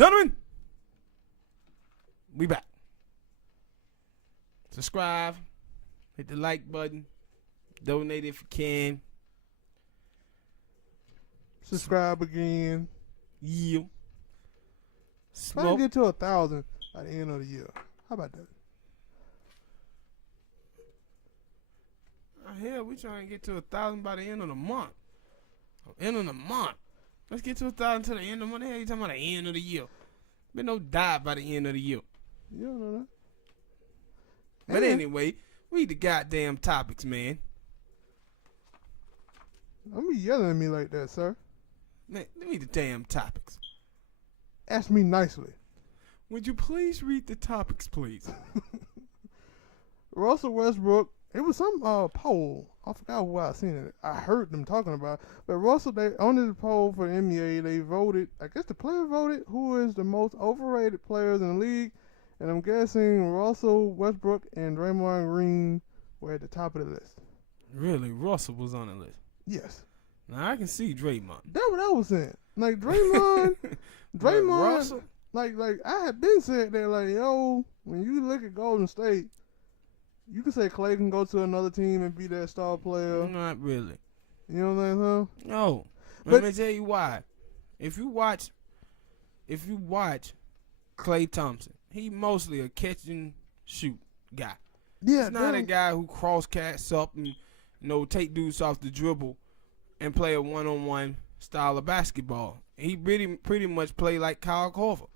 gentlemen, we back. Subscribe, hit the like button, donate if you can. Subscribe again. Yeah. Try to get to 1,000 by the end of the year. How about that? Hell, we trying to get to 1,000 by the end of the month. Let's get to 1,000 to the end of the month. Hell, you talking about the end of the year? Been no die by the end of the year. You don't know that. But anyway, read the goddamn topics, man. Don't be yelling at me like that, sir. Man, read the damn topics. Ask me nicely. Would you please read the topics, please? Russell Westbrook. It was some poll. I forgot where I seen it. I heard them talking about it. But Russell, they on this poll for the NBA, they voted. I guess the player voted who is the most overrated players in the league. And I'm guessing Russell Westbrook and Draymond Green were at the top of the list. Really? Russell was on the list? Yes. Now, I can see Draymond. That's what I was saying. Like, Draymond, Russell? like I had been saying that, like, yo, when you look at Golden State, you can say Clay can go to another team and be that star player. Not really. You know what I'm saying? No. Let me tell you why. If you watch Klay Thompson, he mostly a catch and shoot guy. Yeah, he's not a guy who cross cats up and take dudes off the dribble and play a one-on-one style of basketball. He pretty much play like Kyle Korver,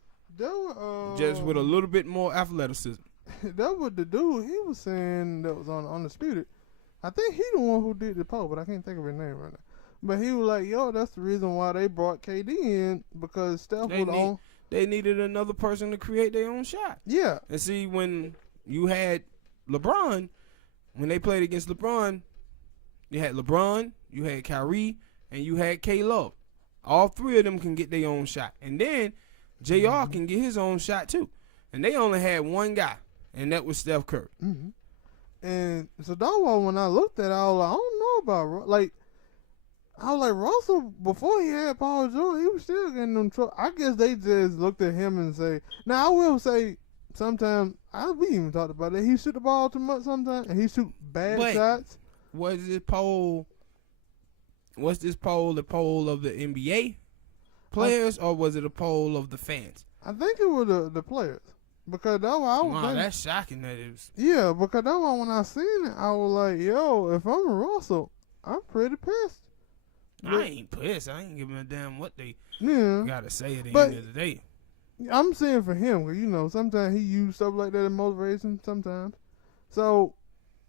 just with a little bit more athleticism. That was the dude he was saying that was on Undisputed. I think he the one who did the poll, but I can't think of his name right now. But he was like, yo, that's the reason why they brought KD in, because Steph was on. They needed another person to create their own shot. Yeah. And see, when you had LeBron, when they played against LeBron, you had LeBron, you had Kyrie, and you had K-Love. All three of them can get their own shot. And then JR can get his own shot too. And they only had one guy, and that was Steph Curry. Mm-hmm. And so that's why when I looked at it, I was like, I don't know about, Russell, before he had Paul George, he was still getting them trouble. I guess they just looked at him and say, now I will say, sometimes, we even talked about that, he shoot the ball too much sometimes, and he shoot bad shots. Was this poll, the poll of the NBA players, or was it a poll of the fans? I think it was the players. Because that's why I was thinking, that's shocking that it was. Yeah, because that's why when I seen it, I was like, yo, if I'm a Russell, I'm pretty pissed. I ain't pissed. I ain't giving a damn what they gotta say at the end of the day. I'm saying for him, because, sometimes he use stuff like that in motivation sometimes. So,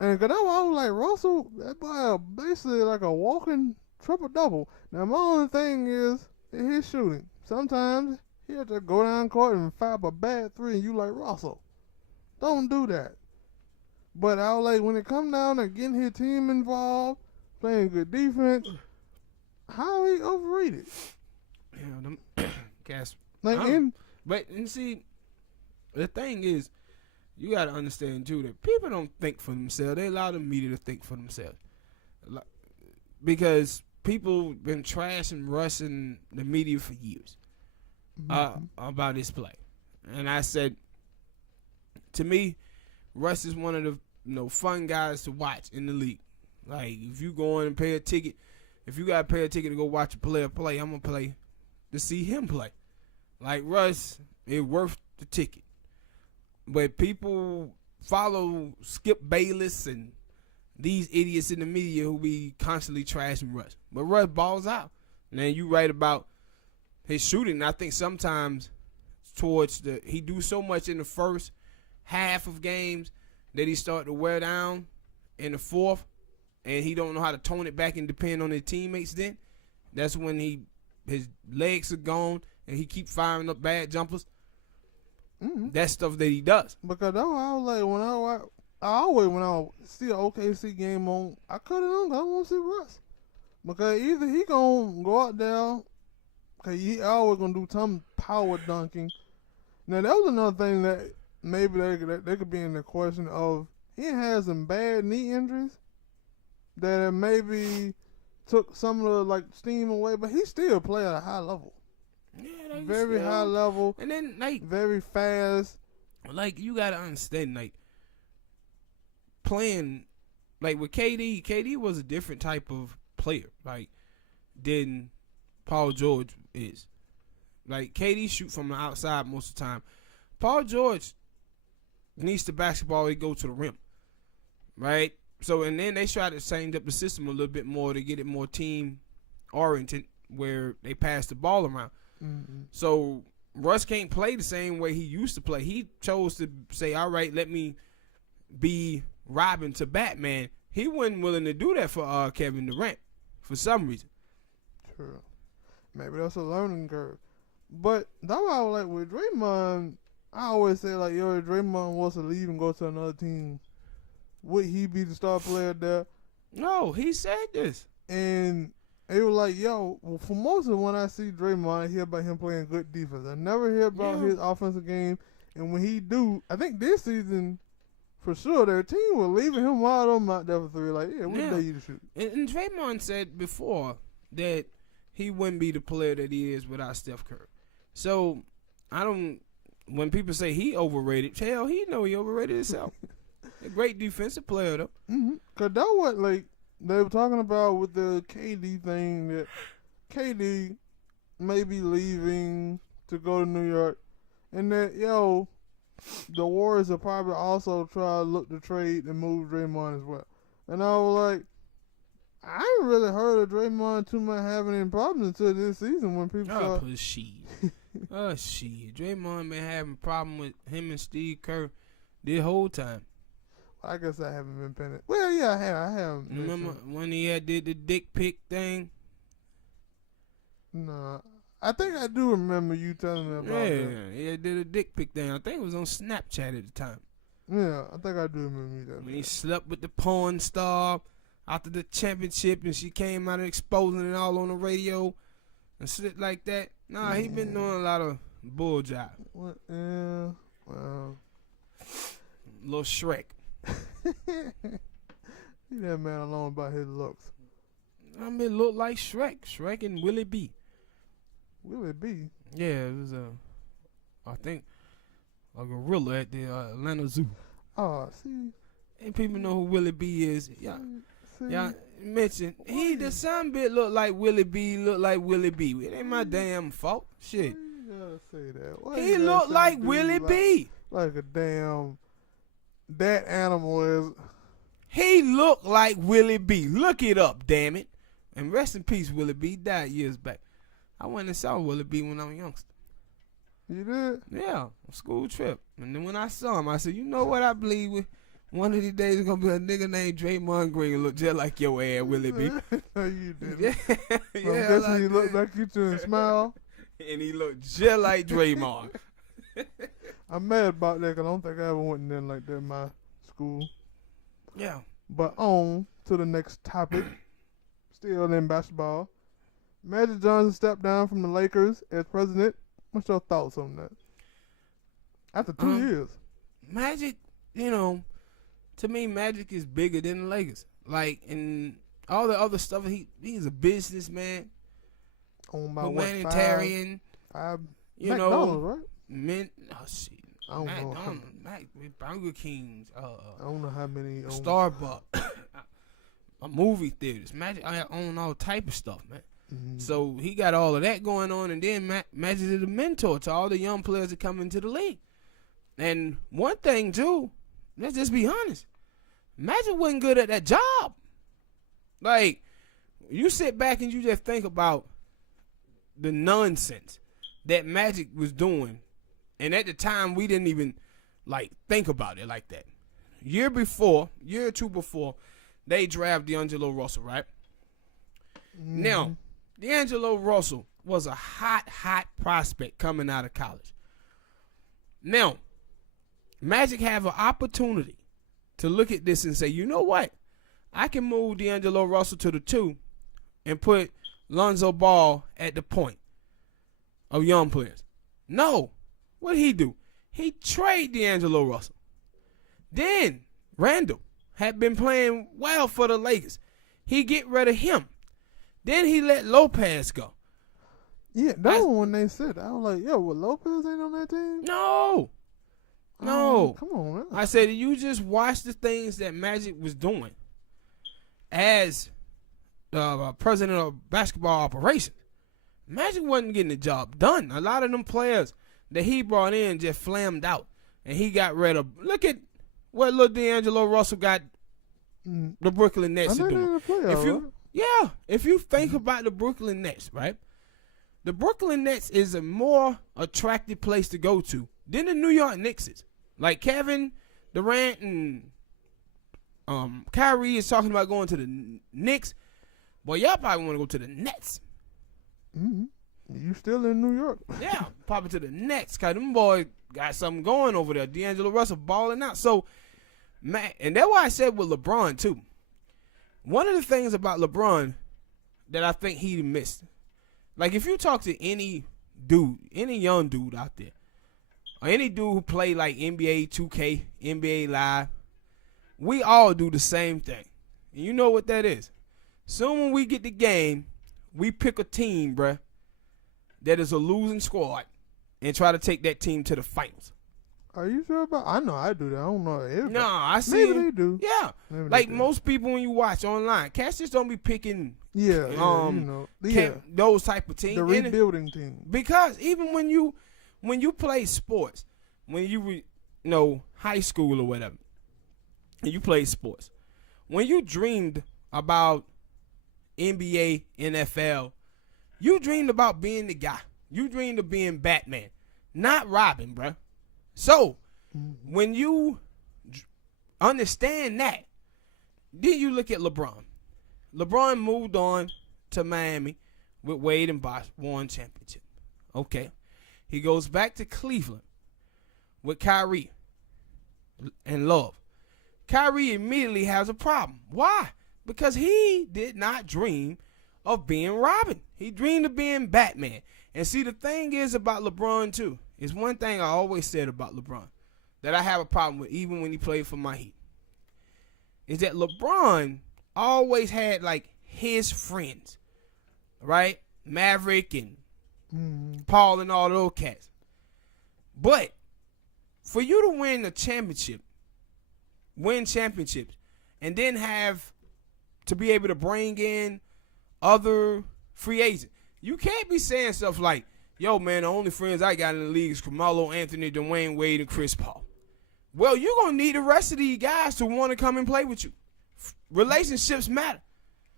and because that's why I was like, Russell, that boy basically like a walking triple-double. Now, my only thing is his shooting. Sometimes he'll just go down court and fire up a bad three, and you like, Russell, don't do that. But I was like, when it come down to getting his team involved, playing good defense, how he overrated? Yeah, them cats. But see, the thing is, you gotta understand too that people don't think for themselves. They allow the media to think for themselves, because people been trashing Russ and the media for years about his play. And I said, to me, Russ is one of the fun guys to watch in the league. Like, if you go in and pay a ticket. If you got to pay a ticket to go watch a player play, I'm going to play to see him play. Like Russ, it's worth the ticket. But people follow Skip Bayless and these idiots in the media who be constantly trashing Russ. But Russ balls out. And then you write about his shooting. I think sometimes he do so much in the first half of games that he start to wear down in the fourth. And he don't know how to tone it back and depend on his teammates then. That's when his legs are gone and he keep firing up bad jumpers. Mm-hmm. That's stuff that he does. Because I was like, when I see an OKC game on, I cut it on because I want to see Russ. Because either he going to go out there, because he always going to do some power dunking. Now, that was another thing that maybe they could be in the question of, he has some bad knee injuries that maybe took some of the steam away, but he still play at a high level. Yeah, very high level. And then, like, very fast. Like, you got to understand, like, playing, like, with KD was a different type of player, like, than Paul George is. Like, KD shoot from the outside most of the time. Paul George needs the basketball to go to the rim, right? So, and then they try to change up the system a little bit more to get it more team-oriented where they pass the ball around. Mm-hmm. So, Russ can't play the same way he used to play. He chose to say, all right, let me be Robin to Batman. He wasn't willing to do that for Kevin Durant for some reason. True. Maybe that's a learning curve. But that's why I was like, with Draymond, I always say, like, yo, if Draymond wants to leave and go to another team, would he be the star player there? No, he said this. And it was like, yo, well, for most of when I see Draymond, I hear about him playing good defense. I never hear about his offensive game. And when he do, I think this season, for sure, their team was leaving him wide open out there for three. Like, yeah, we dare you to shoot. And Draymond said before that he wouldn't be the player that he is without Steph Curry. So, when people say he overrated, hell, he know he overrated himself. A great defensive player, though. Mm-hmm. Because that what, like, they were talking about with the KD thing, that KD may be leaving to go to New York, and that, yo, the Warriors will probably also try to look to trade and move Draymond as well. And I was like, I ain't really heard of Draymond too much having any problems until this season when people saw. Shit. Draymond been having a problem with him and Steve Kerr the whole time. I guess I haven't been paying it. Well, yeah, I have. Remember when he did the dick pic thing? No, I think I do remember you telling me about that. Yeah, he did a dick pic thing. I think it was on Snapchat at the time. Yeah, I think I do remember you telling me. When he slept with the porn star after the championship and she came out and exposing it all on the radio and shit like that. Nah, he been doing a lot of bull job. What? Yeah, well. Little Shrek. Leave that man alone about his looks. I mean, look like Shrek. Shrek and Willie B. Willie B? Yeah, it was I think, a gorilla at the Atlanta Zoo. Oh, see? And people know who Willie B is. Y'all mentioned, the son bit look like Willie B, It ain't my damn fault. Shit. Why you gotta say that? Why He look like Willie B. Like a damn, that animal is. He look like Willie B. Look it up, damn it. And rest in peace, Willie B. He died years back. I went and saw Willie B when I was a youngster. You did? Yeah, a school trip. And then when I saw him, I said, you know what I believe with? One of these days, there's going to be a nigga named Draymond Green look just like your ass, Willie B. No, you didn't. Yeah, I'm guessing he looked like you too and smile. And he looked just like Draymond. I'm mad about that because I don't think I ever went in like that in my school. Yeah. But on to the next topic. Still in basketball. Magic Johnson stepped down from the Lakers as president. What's your thoughts on that? After 2 years. Magic, to me, Magic is bigger than the Lakers. Like, and all the other stuff, he's a businessman. Owned by humanitarian. Five McDonald's, right? Shit. I don't know. Burger Kings. I don't know how many. Starbucks. Movie theaters. Magic, I own all type of stuff, man. Mm-hmm. So he got all of that going on, and then Magic is a mentor to all the young players that come into the league. And one thing too, let's just be honest, Magic wasn't good at that job. Like, you sit back and you just think about the nonsense that Magic was doing, and at the time we didn't even think about it like that. Year or two before, they drafted D'Angelo Russell, right? Mm-hmm. Now, D'Angelo Russell was a hot prospect coming out of college. Now, Magic have an opportunity to look at this and say, you know what? I can move D'Angelo Russell to the 2 and put Lonzo Ball at the point of young players. No. What did he do? He traded D'Angelo Russell. Then, Randall had been playing well for the Lakers. He get rid of him. Then he let Lopez go. Yeah, that was when they said that. I was like, yo, well, Lopez ain't on that team? No. Come on, man. I said you just watch the things that Magic was doing as president of basketball operations. Magic wasn't getting the job done. A lot of them players that he brought in just flamed out, and he got rid of. Look at what little D'Angelo Russell got the Brooklyn Nets to do. If you think about the Brooklyn Nets, right? The Brooklyn Nets is a more attractive place to go to than the New York Knicks is. Like Kevin Durant and Kyrie is talking about going to the Knicks. Boy, y'all probably want to go to the Nets. Mm-hmm. You still in New York? Yeah, probably to the Nets, because them boys got something going over there. D'Angelo Russell balling out. So, man, and that's why I said with LeBron, too. One of the things about LeBron that I think he missed, like if you talk to any dude, any young dude out there, or any dude who play like NBA 2K, NBA Live, we all do the same thing. And you know what that is. Soon when we get the game, we pick a team, bruh, that is a losing squad and try to take that team to the finals. Are you sure about? I know I do that. I don't know everybody. No, I see. Maybe they do. Yeah, maybe like most people when you watch online, cats just don't be picking. Those type of teams. The rebuilding team. Because even when you play sports, when you high school or whatever, and you play sports, when you dreamed about NBA, NFL, you dreamed about being the guy. You dreamed of being Batman, not Robin, bruh. So, when you understand that, then you look at LeBron. LeBron moved on to Miami with Wade and Bosh, won championship. Okay. He goes back to Cleveland with Kyrie and Love. Kyrie immediately has a problem. Why? Because he did not dream of being Robin. He dreamed of being Batman. And see, the thing is about LeBron, too, is one thing I always said about LeBron that I have a problem with, even when he played for my Heat, is that LeBron always had, like, his friends, right? Maverick and Paul and all those cats. But for you to win championships, and then have to be able to bring in other free agents, you can't be saying stuff like, yo, man, the only friends I got in the league is Carmelo Anthony, Dwayne Wade, and Chris Paul. Well, you're going to need the rest of these guys to want to come and play with you. Relationships matter.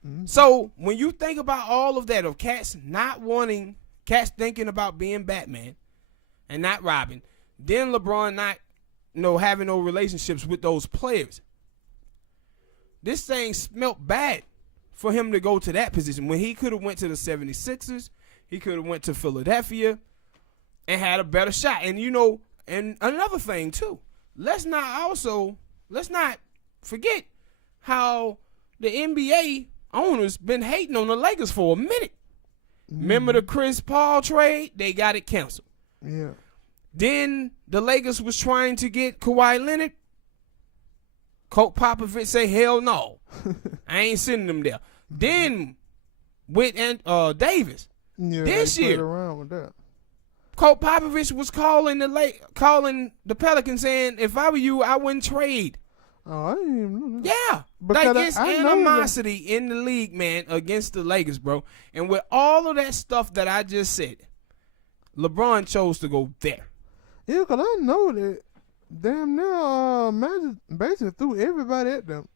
Mm-hmm. So when you think about all of that, of cats thinking about being Batman and not Robin, then LeBron not having no relationships with those players, this thing smelt bad for him to go to that position when he could have went to the 76ers. He could have went to Philadelphia and had a better shot. And, and another thing, too, let's not forget how the NBA owners been hating on the Lakers for a minute. Mm-hmm. Remember the Chris Paul trade? They got it canceled. Yeah. Then the Lakers was trying to get Kawhi Leonard. Coach Popovich say, hell no. I ain't sending them there. Then with Davis. Yeah, this year, around with that. Coach Popovich was calling the Pelicans saying, if I were you, I wouldn't trade. Oh, I didn't even know that. Yeah. Like, it's animosity in the league, man, against the Lakers, bro. And with all of that stuff that I just said, LeBron chose to go there. Yeah, because I know that damn near Magic basically threw everybody at them.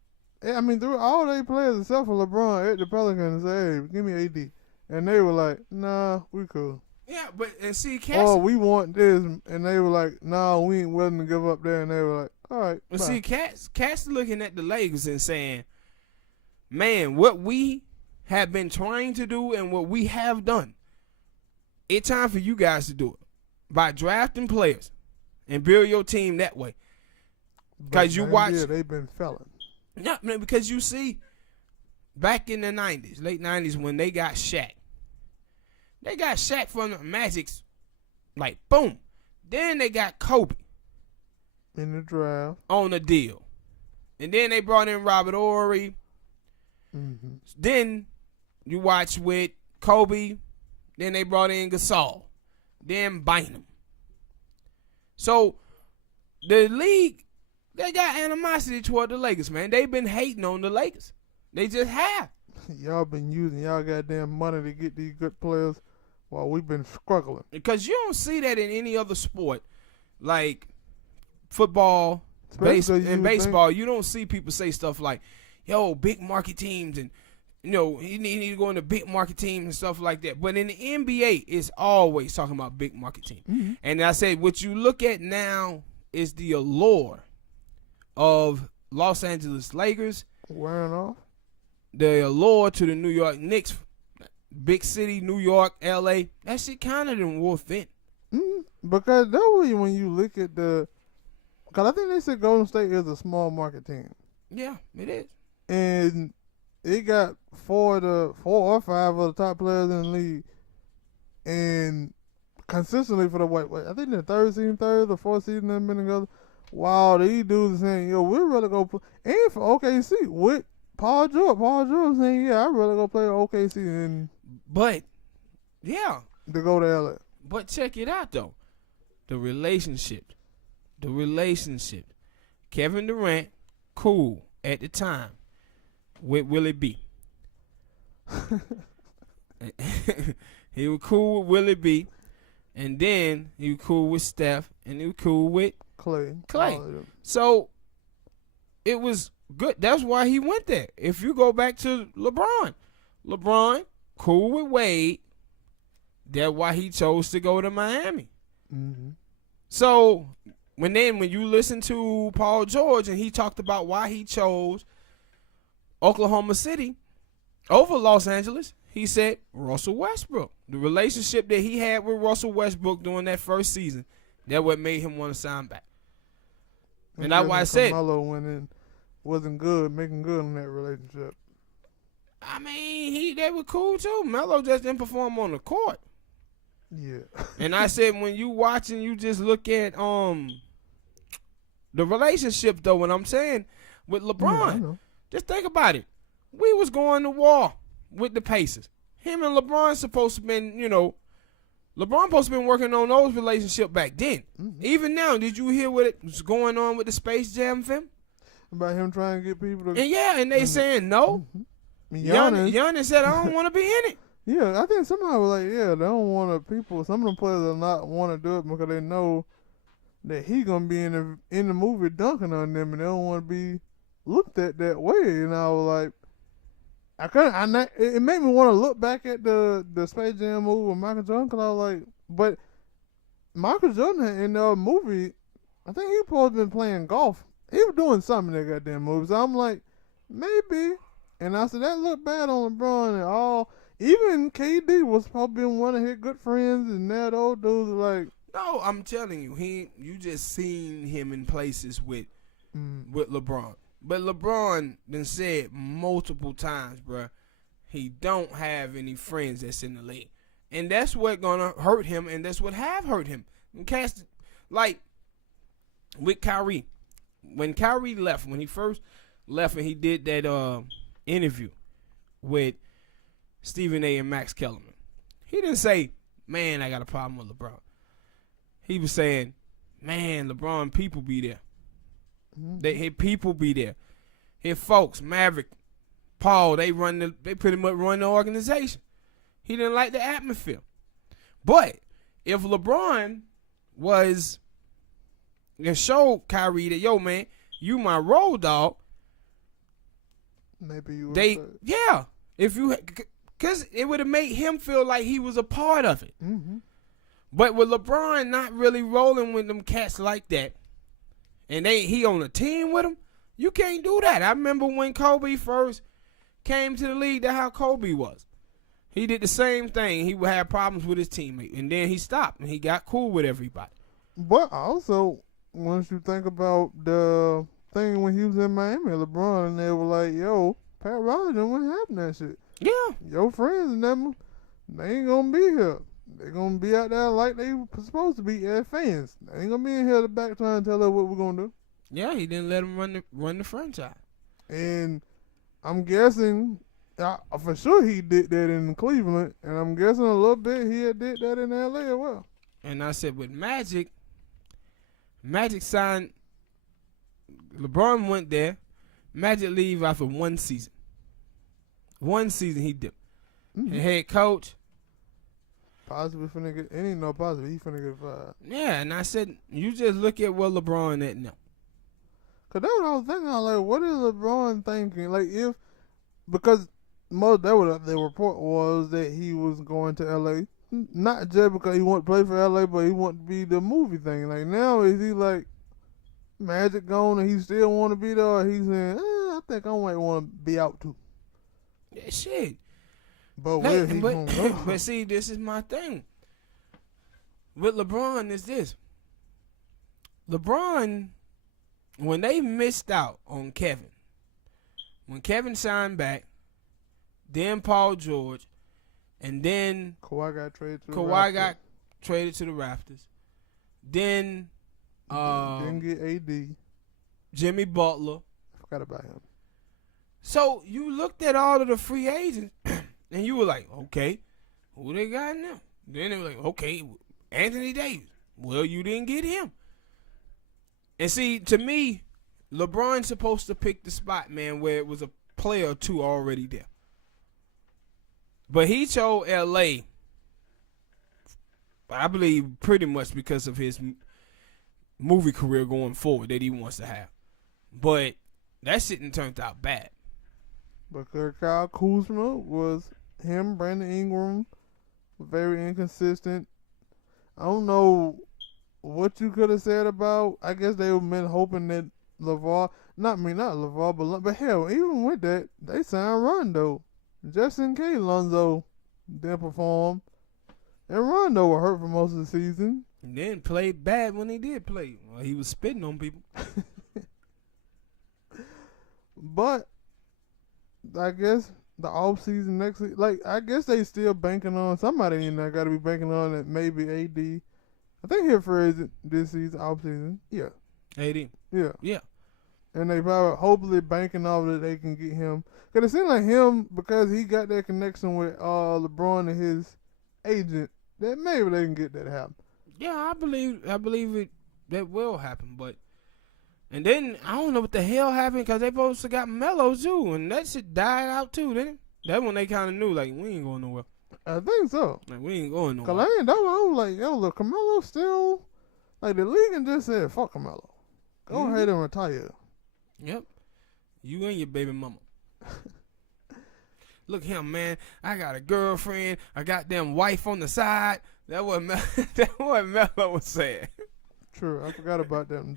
I mean, threw all they players except for LeBron at the Pelicans and said, hey, give me AD. And they were like, nah, we cool. Yeah, and see, oh, we want this. And they were like, nah, we ain't willing to give up there. And they were like, all right. But see, Cats looking at the Lakers and saying, man, what we have been trying to do and what we have done, it's time for you guys to do it by drafting players and build your team that way. Because you watch. Yeah, they've been felons. Yeah, because you see, back in the 90s, late 90s, when they got Shaq. They got Shaq from the Magic's, like, boom. Then they got Kobe. In the draft. On the deal. And then they brought in Robert Horry. Mm-hmm. Then you watch with Kobe. Then they brought in Gasol. Then Bynum. So the league, they got animosity toward the Lakers, man. They've been hating on the Lakers. They just have. Y'all been using y'all goddamn money to get these good players while we've been struggling. Because you don't see that in any other sport, like football, baseball. You don't see people say stuff like, yo, big market teams, and you need to go into big market teams and stuff like that. But in the NBA, it's always talking about big market teams. Mm-hmm. And I said, what you look at now is the allure of Los Angeles Lakers wearing off. The allure to the New York Knicks, big city, New York, LA, that shit kind of done wore thin. Mm-hmm. Because that way, when you look at because I think they said Golden State is a small market team. Yeah, it is. And it got 4 or 5 of the top players in the league, and consistently for the I think the third or fourth season they've been together. Wow, these dudes are saying, yo, we'd rather go play. And for OKC with Paul George saying, yeah, I'd rather go play OKC than. But yeah, to go to LA. But check it out though, the relationship. Kevin Durant, cool at the time with Willie B. He was cool with Willie B. And then he was cool with Steph, and he was cool with Clay. So it was good. That's why he went there. If you go back to LeBron, cool with Wade. That's why he chose to go to Miami. Mm-hmm. So when you listen to Paul George and he talked about why he chose Oklahoma City over Los Angeles, he said Russell Westbrook. The relationship that he had with Russell Westbrook during that first season, that's what made him want to sign back. And that's why I said Melo went in, wasn't good, making good on that relationship. I mean, they were cool too. Melo just didn't perform on the court. Yeah. And I said when you watching, you just look at the relationship though. When I'm saying with LeBron, just think about it. We was going to war with the Pacers. Him and LeBron supposed to been, LeBron supposed to been working on those relationships back then. Mm-hmm. Even now, did you hear what was going on with the Space Jam film? About him trying to get people to. And they saying no. Mm-hmm. Giannis said, I don't want to be in it. Yeah, I think somebody was like, they don't want to some of them players will not want to do it because they know that he going to be in the movie dunking on them and they don't want to be looked at that way. And I was like, it made me want to look back at the Space Jam movie with Michael Jordan because I was like, but Michael Jordan in the movie, I think he supposed to been playing golf. He was doing something in that goddamn movie. So I'm like, maybe. And I said, that looked bad on LeBron and all. Even KD was probably one of his good friends, and now those dudes are like. No, I'm telling you, you just seen him in places with LeBron. But LeBron done said multiple times, bruh, he don't have any friends that's in the league. And that's what gonna hurt him, and that's what have hurt him. Like, with Kyrie. When Kyrie left, when he first left and he did that interview with Stephen A. and Max Kellerman, he didn't say, man, I got a problem with LeBron. He was saying, man, LeBron people be there. His people be there. His folks, Maverick, Paul, they pretty much run the organization. He didn't like the atmosphere. But if LeBron was to show Kyrie that, yo, man, you my road dog, maybe you would because it would have made him feel like he was a part of it. Mm-hmm. But with LeBron not really rolling with them cats like that, and he on a team with them, you can't do that. I remember when Kobe first came to the league, that's how Kobe was. He did the same thing. He would have problems with his teammate, and then he stopped, and he got cool with everybody. But also, once you think about the thing when he was in Miami, LeBron, and they were like, yo, Pat Riley done what happened to that shit. Yeah. Your friends and them, they ain't going to be here. They going to be out there like they were supposed to be as fans. They ain't going to be in here to back trying to tell us what we're going to do. Yeah, he didn't let him run the franchise. And I'm guessing For sure he did that in Cleveland, and I'm guessing a little bit he had did that in LA as well. And I said with Magic signed. LeBron went there. Magic leave after one season. One season he dipped. Mm-hmm. The head coach. Possibly finna get, and he no positive, he finna get fired. Yeah, and I said, you just look at what LeBron at now. Cause that's what I was thinking. I was like, what is LeBron thinking? Like because the report was that he was going to LA, not just because he wanted to play for LA, but he wanted to be the movie thing. Like now, is he like Magic gone and he still want to be there? Or he's saying, I think I might want to be out too. Yeah, shit. But where he gonna go? But see, this is my thing. With LeBron is this. LeBron, when they missed out on Kevin, when Kevin signed back, then Paul George, and then Kawhi got traded to the Raptors. Then didn't get AD. Jimmy Butler. Forgot about him. So you looked at all of the free agents and you were like, okay, who they got now? Then they were like, okay, Anthony Davis. Well, you didn't get him. And see, to me, LeBron's supposed to pick the spot, man, where it was a player or two already there. But he chose LA, I believe, pretty much because of his movie career going forward that he wants to have. But that shit done turned out bad. Because Kyle Kuzma was him, Brandon Ingram, very inconsistent. I don't know what you could have said about. I guess they were meant hoping that not LeVar, but hell, even with that, they signed Rondo, just in case Lonzo didn't perform, and Rondo was hurt for most of the season. And then played bad when he did play. Well, he was spitting on people. But I guess the off season next week, I guess they still banking on somebody in there. Got to be banking on it. Maybe AD. I think he'll free this season, off season. Yeah. AD. Yeah. And they probably hopefully banking off that they can get him. Cause it seems like him, because he got that connection with LeBron and his agent, that maybe they can get that happen. Yeah, I believe it. That will happen, but. And then, I don't know what the hell happened, because they supposed to got Melo, too. And that shit died out, too, didn't it? That one they kind of knew, like, we ain't going nowhere. I think so. Like, we ain't going nowhere. Because I was like, yo, look, Carmelo still, like, the league and just said, fuck Carmelo. Go ahead and retire. Yep. You and your baby mama. Look him, man. I got a girlfriend. I got them wife on the side. That what Melo was saying. True, I forgot about them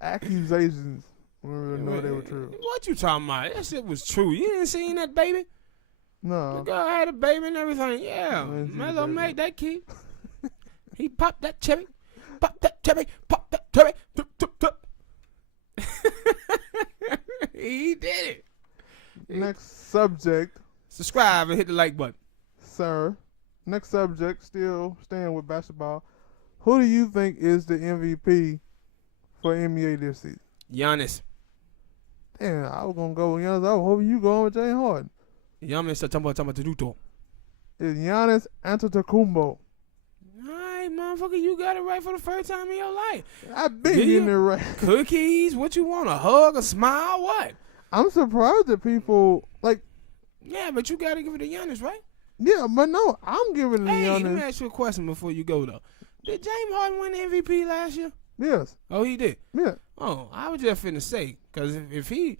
accusations. We didn't know they were true. What you talking about? That shit was true. You didn't see that baby? No. The girl had a baby and everything. Yeah, Melo made that kid. He popped that cherry. Pop that cherry. Pop that cherry. He did it. Next subject. Subscribe and hit the like button. Sir. Next subject, still staying with basketball. Who do you think is the MVP for NBA this season? Giannis. Damn, I was going to go with Giannis. I was hoping you going with James Harden. Giannis Antetokounmpo. It's Giannis Antetokounmpo. All right, motherfucker, you got it right for the first time in your life. I've been getting it right. Cookies? What you want? A hug? A smile? What? I'm surprised that people, like... Yeah, but you got to give it to Giannis, right? Yeah, but no, I'm giving it to Giannis. Let me ask you a question before you go, though. Did James Harden win the MVP last year? Yes. Oh, he did? Yeah. Oh, I was just finna say, because if he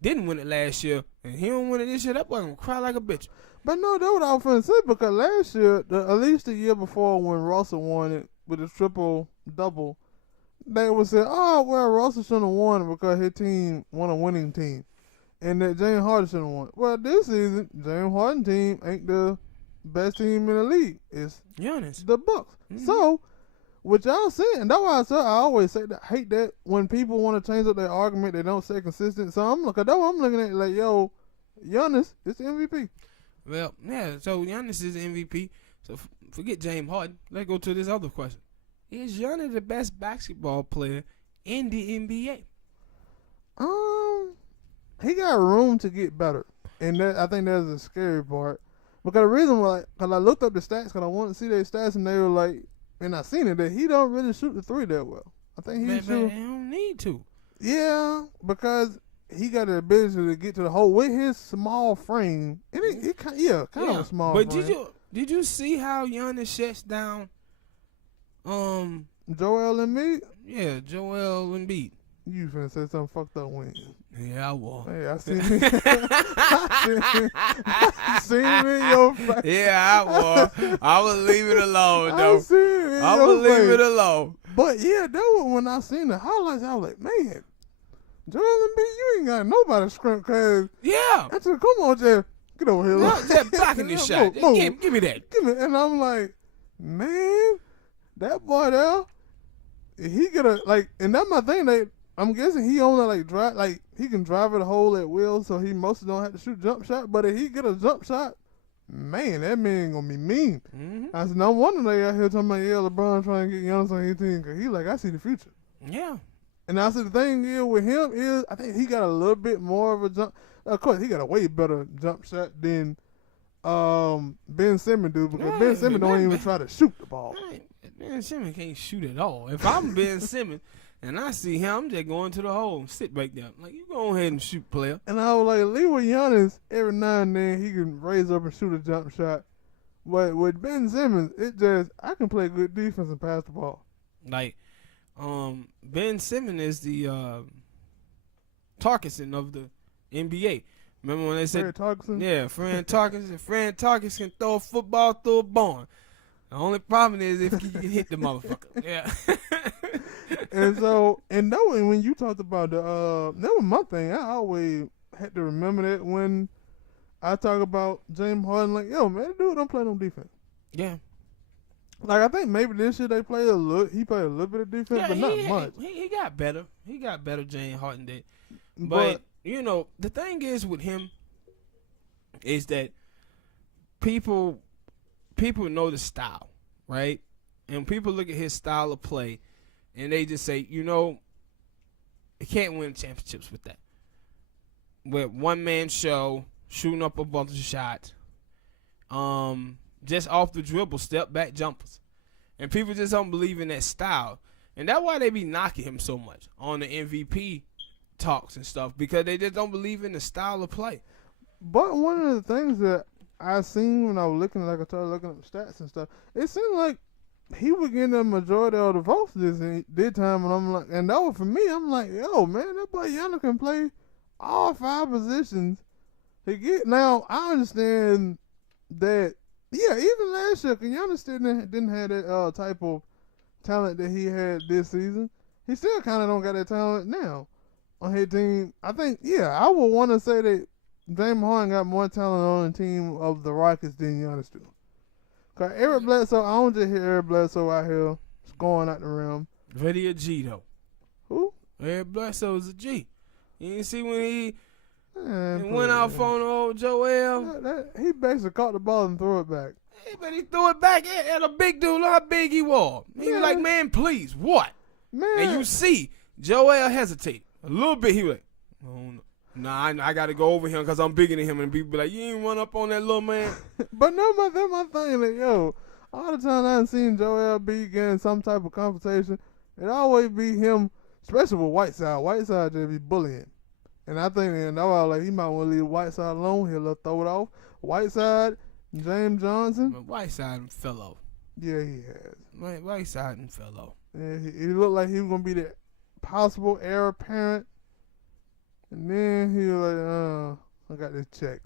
didn't win it last year and he don't win it this year, that boy gonna cry like a bitch. But no, that's what I was finna say, because last year, at least the year before when Russell won it with his triple-double, they would say, oh, well, Russell shouldn't have won it because his team won a winning team. And that James Harden shouldn't have won it. Well, this season, James Harden team ain't the best team in the league. It's Giannis. The Bucks. Mm-hmm. So, what y'all saying, that's why I always say that, hate that when people want to change up their argument, they don't stay consistent. So I'm looking at it like, yo, Giannis is the MVP. Well, yeah, so Giannis is the MVP. So forget James Harden. Let's go to this other question. Is Giannis the best basketball player in the NBA? He got room to get better. And I think that's the scary part. Because the reason why, because I looked up the stats, because I wanted to see their stats, and they were like, and I seen it, that he don't really shoot the three that well. I think he don't need to. Yeah, because he got the ability to get to the hole with his small frame. And it kind of a small frame. But did you see how Giannis shuts down Joel Embiid? Yeah, Joel Embiid. You finna say something fucked up when? Yeah, I was. Hey, I seen it. I seen it in your face. Yeah, I was. I would leave it alone, though. I seen it in I your would leave face. it alone. But yeah, that was when I seen the highlights. I was like, man, Joel Embiid, you ain't got nobody scrimp. Cause yeah, I said, come on, Jeff, get over here. No, Jeff, blocking this shot. Give me that. And I'm like, man, that boy there, he gonna like, and that's my thing. Like, I'm guessing he only like drive, like he can drive it a hole at will, so he mostly don't have to shoot jump shot. But if he get a jump shot, man, that man gonna be mean. Mm-hmm. I said, no wonder they out here talking about LeBron trying to get Giannis on his team, because he like, I see the future. Yeah. And I said the thing is with him is I think he got a little bit more of a jump. Of course, he got a way better jump shot than Ben Simmons do, because Ben Simmons don't even try to shoot the ball. Ben Simmons can't shoot at all. If I'm Ben Simmons and I see him, I'm just going to the hole and sit back there. Like, you go ahead and shoot, player. And I was like, leave with Giannis, every now and then he can raise up and shoot a jump shot. But with Ben Simmons, it just, I can play good defense and pass the ball. Like, Ben Simmons is the Tarkison of the NBA. Remember when they said, Fran Tarkison? Yeah, Fran Tarkison. Fran Tarkison can throw a football through a barn. The only problem is if he can hit the motherfucker. Yeah. And so, and that was when you talked about that was my thing. I always had to remember that when I talk about James Harden, like, yo, man, that dude don't play no defense. Yeah. Like, I think maybe this year he played a little bit of defense, but not much. He got better. He got better, James Harden did. But, you know, the thing is with him is that people know the style, right? And people look at his style of play, and they just say, you know, he can't win championships with that. With one-man show, shooting up a bunch of shots, just off the dribble, step-back jumpers. And people just don't believe in that style. And that's why they be knocking him so much on the MVP talks and stuff, because they just don't believe in the style of play. But one of the things that I seen when I was looking, like I started looking up stats and stuff, it seemed like he was getting the majority of the votes this time, and I'm like, and that was for me. I'm like, yo, man, that boy Giannis can play all 5 positions. Now I understand that. Yeah, even last year, Giannis didn't have that type of talent that he had this season. He still kind of don't got that talent now on his team. I think, I would want to say that James Harden got more talent on the team of the Rockets than Giannis do. Because Eric Bledsoe, I don't just hear Eric Bledsoe out here scoring out the rim. Really a G, though. Who? Eric Bledsoe is a G. You didn't see when he went off on old Joel? He basically caught the ball and threw it back. Hey, but he threw it back at a big dude. Look how big he was. He was like, man, please, what? Man. And you see Joel hesitate a little bit. He was like, oh, no. Nah, I got to go over him because I'm bigger than him. And people be like, you ain't run up on that little man. But no, that's my thing. Like, yo, all the time I done seen Joel be getting some type of conversation, it always be him, especially with Whiteside. Whiteside just be bullying. And I think that like he might want to leave Whiteside alone. He'll throw it off. Whiteside, James Johnson. But Whiteside fell off. Yeah, he has. Whiteside fell off. Yeah, he looked like he was going to be the possible heir apparent. And then he was like, I got this check.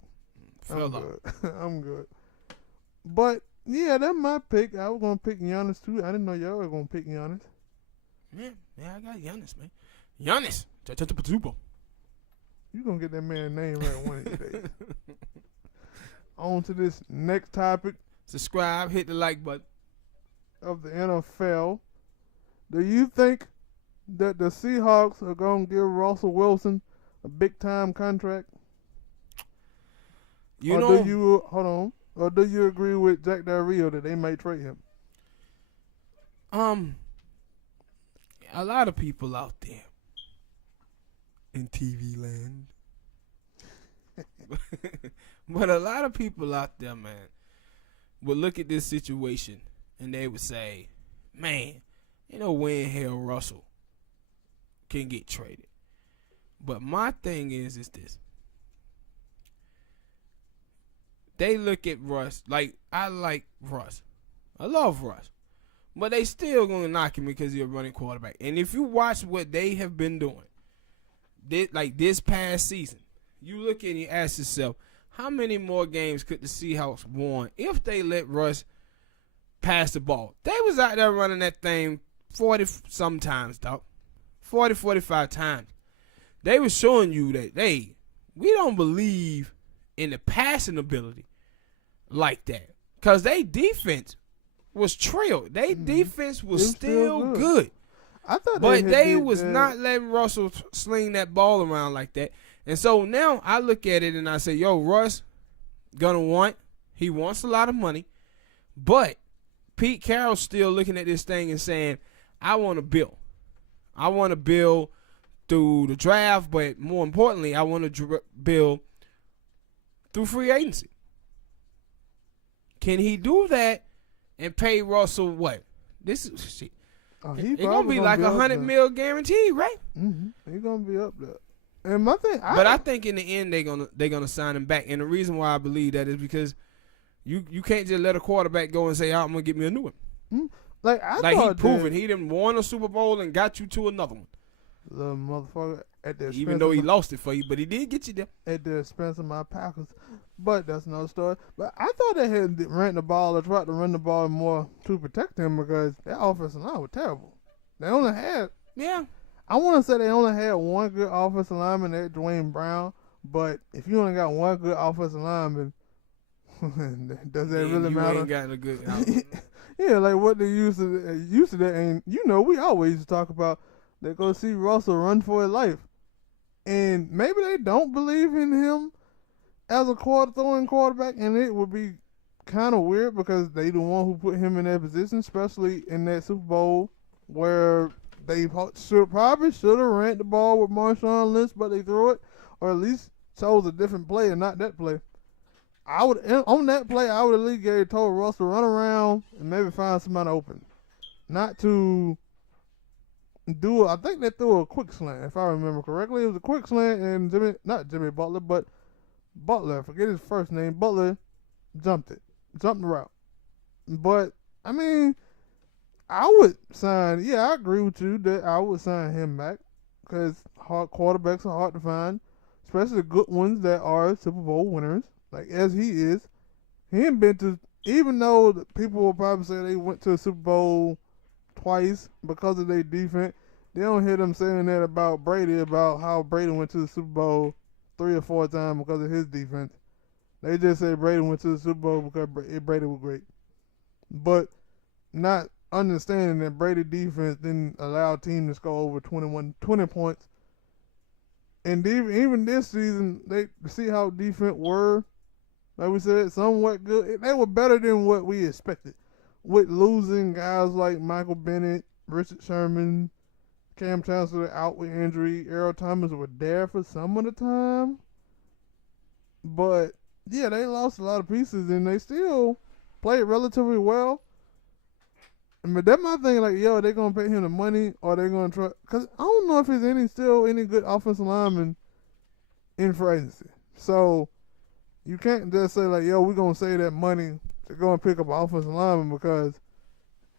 I'm good. I'm good. But, yeah, that's my pick. I was going to pick Giannis, too. I didn't know y'all were going to pick Giannis. Yeah, I got Giannis, man. Giannis. You're going to get that man's name right one of these days. On to this next topic. Subscribe, hit the like button. Of the NFL. Do you think that the Seahawks are going to give Russell Wilson a big-time contract? Or do you agree with Jack Del Rio that they might trade him? A lot of people out there in TV land But a lot of people out there, man, would look at this situation and they would say, man, you know when hell Russell can get traded. But my thing is this. They look at Russ, like, I like Russ. I love Russ. But they still going to knock him because he's a running quarterback. And if you watch what they have been doing, this past season, you look and you ask yourself, how many more games could the Seahawks won if they let Russ pass the ball? They was out there running that thing 40 sometimes, dog. 40, 45 times. They were showing you that, hey, we don't believe in the passing ability like that. Because they defense was trailed. They defense was still good. I thought but they was not letting Russell sling that ball around like that. And so now I look at it and I say, yo, Russ he wants a lot of money. But Pete Carroll's still looking at this thing and saying, I want to build. I want to build through the draft, but more importantly, I want to build through free agency. Can he do that and pay Russell what? This is shit. It's gonna be like $100 million guaranteed, right? Mm-hmm. He's gonna be up there. And my thing, I think in the end they're gonna sign him back. And the reason why I believe that is because you can't just let a quarterback go and say, I'm gonna get me a new one. Mm-hmm. He proven he didn't won a Super Bowl and got you to another one. Little motherfucker at the expense, even though he lost it for you, but he did get you there at the expense of my Packers. But that's another story. But I thought they had ran the ball or tried to run the ball more to protect him because their offensive line was terrible. They only had I want to say they only had one good offensive lineman at Dwayne Brown. But if you only got one good offensive lineman, does that really matter? You ain't got a good. Yeah, like what they used to that, and we always used to talk about. They go see Russell run for his life. And maybe they don't believe in him as a throwing quarterback, and it would be kind of weird because they the one who put him in that position, especially in that Super Bowl where they probably should have ran the ball with Marshawn Lynch, but they threw it, or at least chose a different play and not that play. On that play, I would at least told Russell run around and maybe find somebody open. Not to I think they threw a quick slant, if I remember correctly. It was a quick slant, and not Jimmy Butler, but Butler, forget his first name, Butler jumped the route. But, I mean, I would sign, I agree with you that I would sign him back because quarterbacks are hard to find, especially the good ones that are Super Bowl winners, like as he is. He ain't been to, even though people will probably say they went to a Super Bowl twice because of their defense, they don't hear them saying that about Brady, about how Brady went to the Super Bowl 3 or 4 times because of his defense. They just say Brady went to the Super Bowl because Brady was great. But not understanding that Brady defense didn't allow a team to score over 20 points. And even this season, they see how defense were, like we said, somewhat good. They were better than what we expected. With losing guys like Michael Bennett, Richard Sherman, Cam Chancellor out with injury, Earl Thomas were there for some of the time. But, they lost a lot of pieces, and they still played relatively well. But that's my thing, like, they going to pay him the money, or they going to try. Because I don't know if there's any good offensive linemen in free agency. So, you can't just say, like, we're going to save that money to go and pick up an offensive lineman because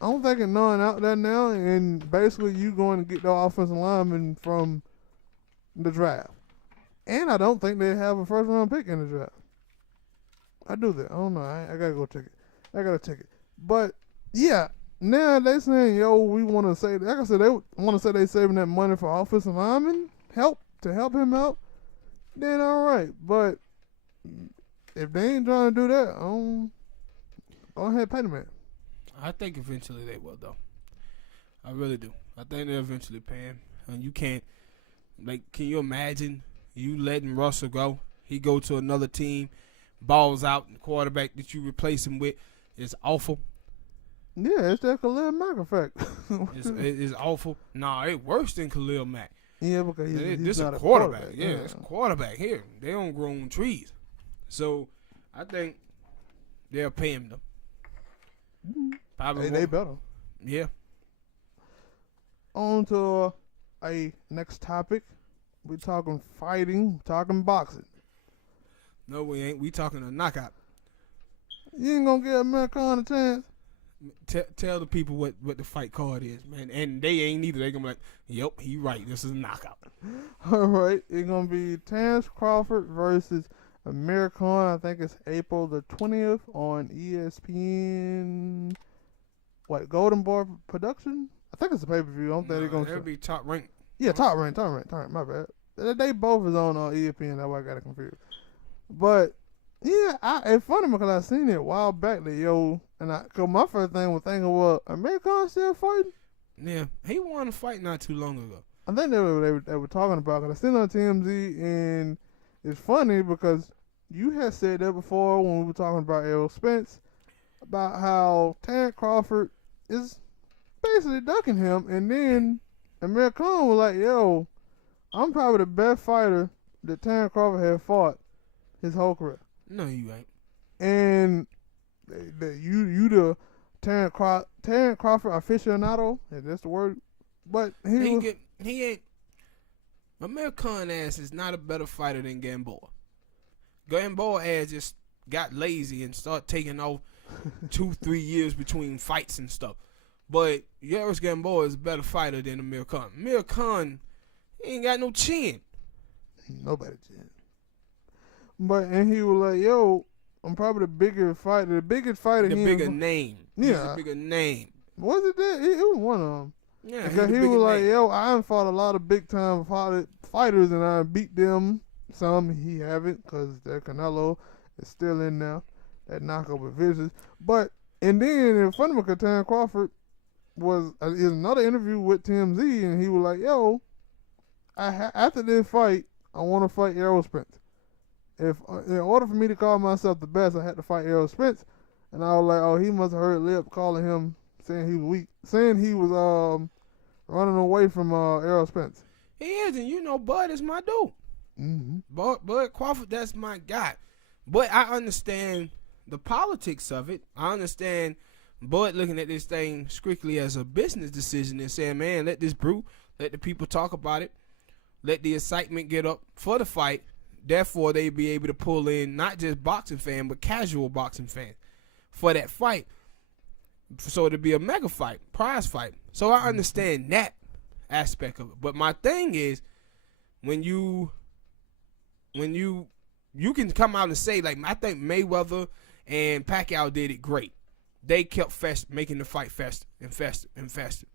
I don't think it's none out there now, and basically you going to get the offensive lineman from the draft. And I don't think they have a first-round pick in the draft. I do that. I don't know. I got to go check it. I got to check it. But, now they saying, we want to say, like I said, they want to say they saving that money for offensive lineman, to help him out, then all right. But if they ain't trying to do that, go ahead, pay the man. I think eventually they will, though. I really do. I think they'll eventually pay him. And you can't, can you imagine you letting Russell go? He go to another team, balls out, and the quarterback that you replace him with is awful. Yeah, it's that Khalil Mack effect. It's awful. Nah, it's worse than Khalil Mack. Yeah, because he's this not a a quarterback. Yeah, it's a quarterback here. They don't grow on trees. So I think they'll pay him though. Probably they better. Yeah. On to a next topic. We're talking fighting, talking boxing. No, we ain't. We talking a knockout. You ain't gonna give American a chance. Tell the people what the fight card is, man. And they ain't either. They gonna be like, yep, he right. This is a knockout. All right, it's gonna be Terrence Crawford versus American. I think it's April the 20th on ESPN. What, Golden Boy Production? I think it's a pay-per-view. I don't think they're gonna. It'll be Top Rank. Yeah, Top Rank. My bad. They both is on ESPN. That's why I got it confused. But yeah, it's funny because I seen it a while back. That cause my first thing was thinking, well, American still fighting? Yeah, he won a fight not too long ago. I think they were talking about. Cause I seen it on TMZ, and it's funny because you had said that before when we were talking about Errol Spence, about how Terrence Crawford is basically ducking him, and then American was like, "Yo, I'm probably the best fighter that Terrence Crawford had fought his whole career." No, you ain't. And you the Terrence Crawford aficionado, if that's the word. But he ain't. American ass is not a better fighter than Gamboa. Gamboa ass just got lazy and started taking off 2-3 years between fights and stuff. But Yaris Gamboa is a better fighter than Amir Khan. Amir Khan ain't got no chin. Nobody chin. And he was like, "Yo, I'm probably the bigger fighter. The biggest fighter." The bigger name. Yeah. He's a bigger name. Was it that? It was one of them. Yeah, because he was like, "Yo, I fought a lot of big time fighters and I beat them. Some he haven't because that Canelo is still in there. That knockout with Vicious. And then it's funny because Terrence Crawford was in another interview with TMZ, and he was like, "Yo, after this fight, I want to fight Errol Spence. If in order for me to call myself the best, I had to fight Errol Spence." And I was like, "Oh, he must have heard Lib calling him, saying he was weak, saying he was running away from Errol Spence." He is, and Bud is my dude. Mm-hmm. Bud Crawford, that's my guy. But I understand the politics of it. I understand Bud looking at this thing strictly as a business decision and saying, "Man, let this brew, let the people talk about it, let the excitement get up for the fight. Therefore, they be able to pull in not just boxing fans, but casual boxing fans for that fight. So it'll be a mega fight, prize fight." So I understand that aspect of it. But my thing is, when you can come out and say, like, I think Mayweather and Pacquiao did it great. They kept making the fight faster and faster and faster.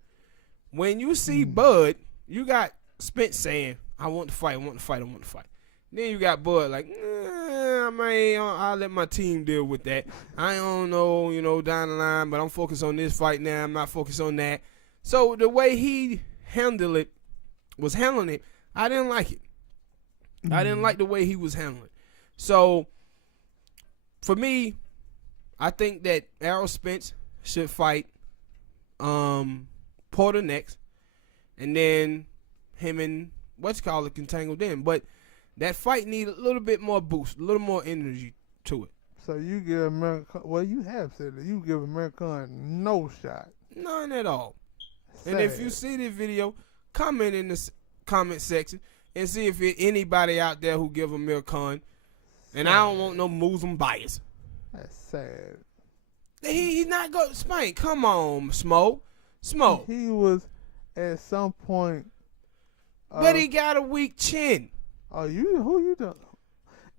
When you see Bud, you got Spence saying, "I want to fight, I want to fight, I want to fight." Then you got Bud like, I'll let my team deal with that. I don't know, down the line, but I'm focused on this fight now. I'm not focused on that. So the way he handling it, I didn't like it. I didn't like the way he was handling it. So for me, I think that Errol Spence should fight Porter next, and then him and can tangle then. But that fight need a little bit more boost, a little more energy to it. So you give American, well, you have said that you give American no shot. None at all. Sad. And if you see this video, comment in the comment section and see if it's anybody out there who give Amir Khan. And I don't want no Muslim bias. That's sad. He's not going to Spank. Come on, Smoke. He was at some point. But he got a weak chin. Oh, who you talking?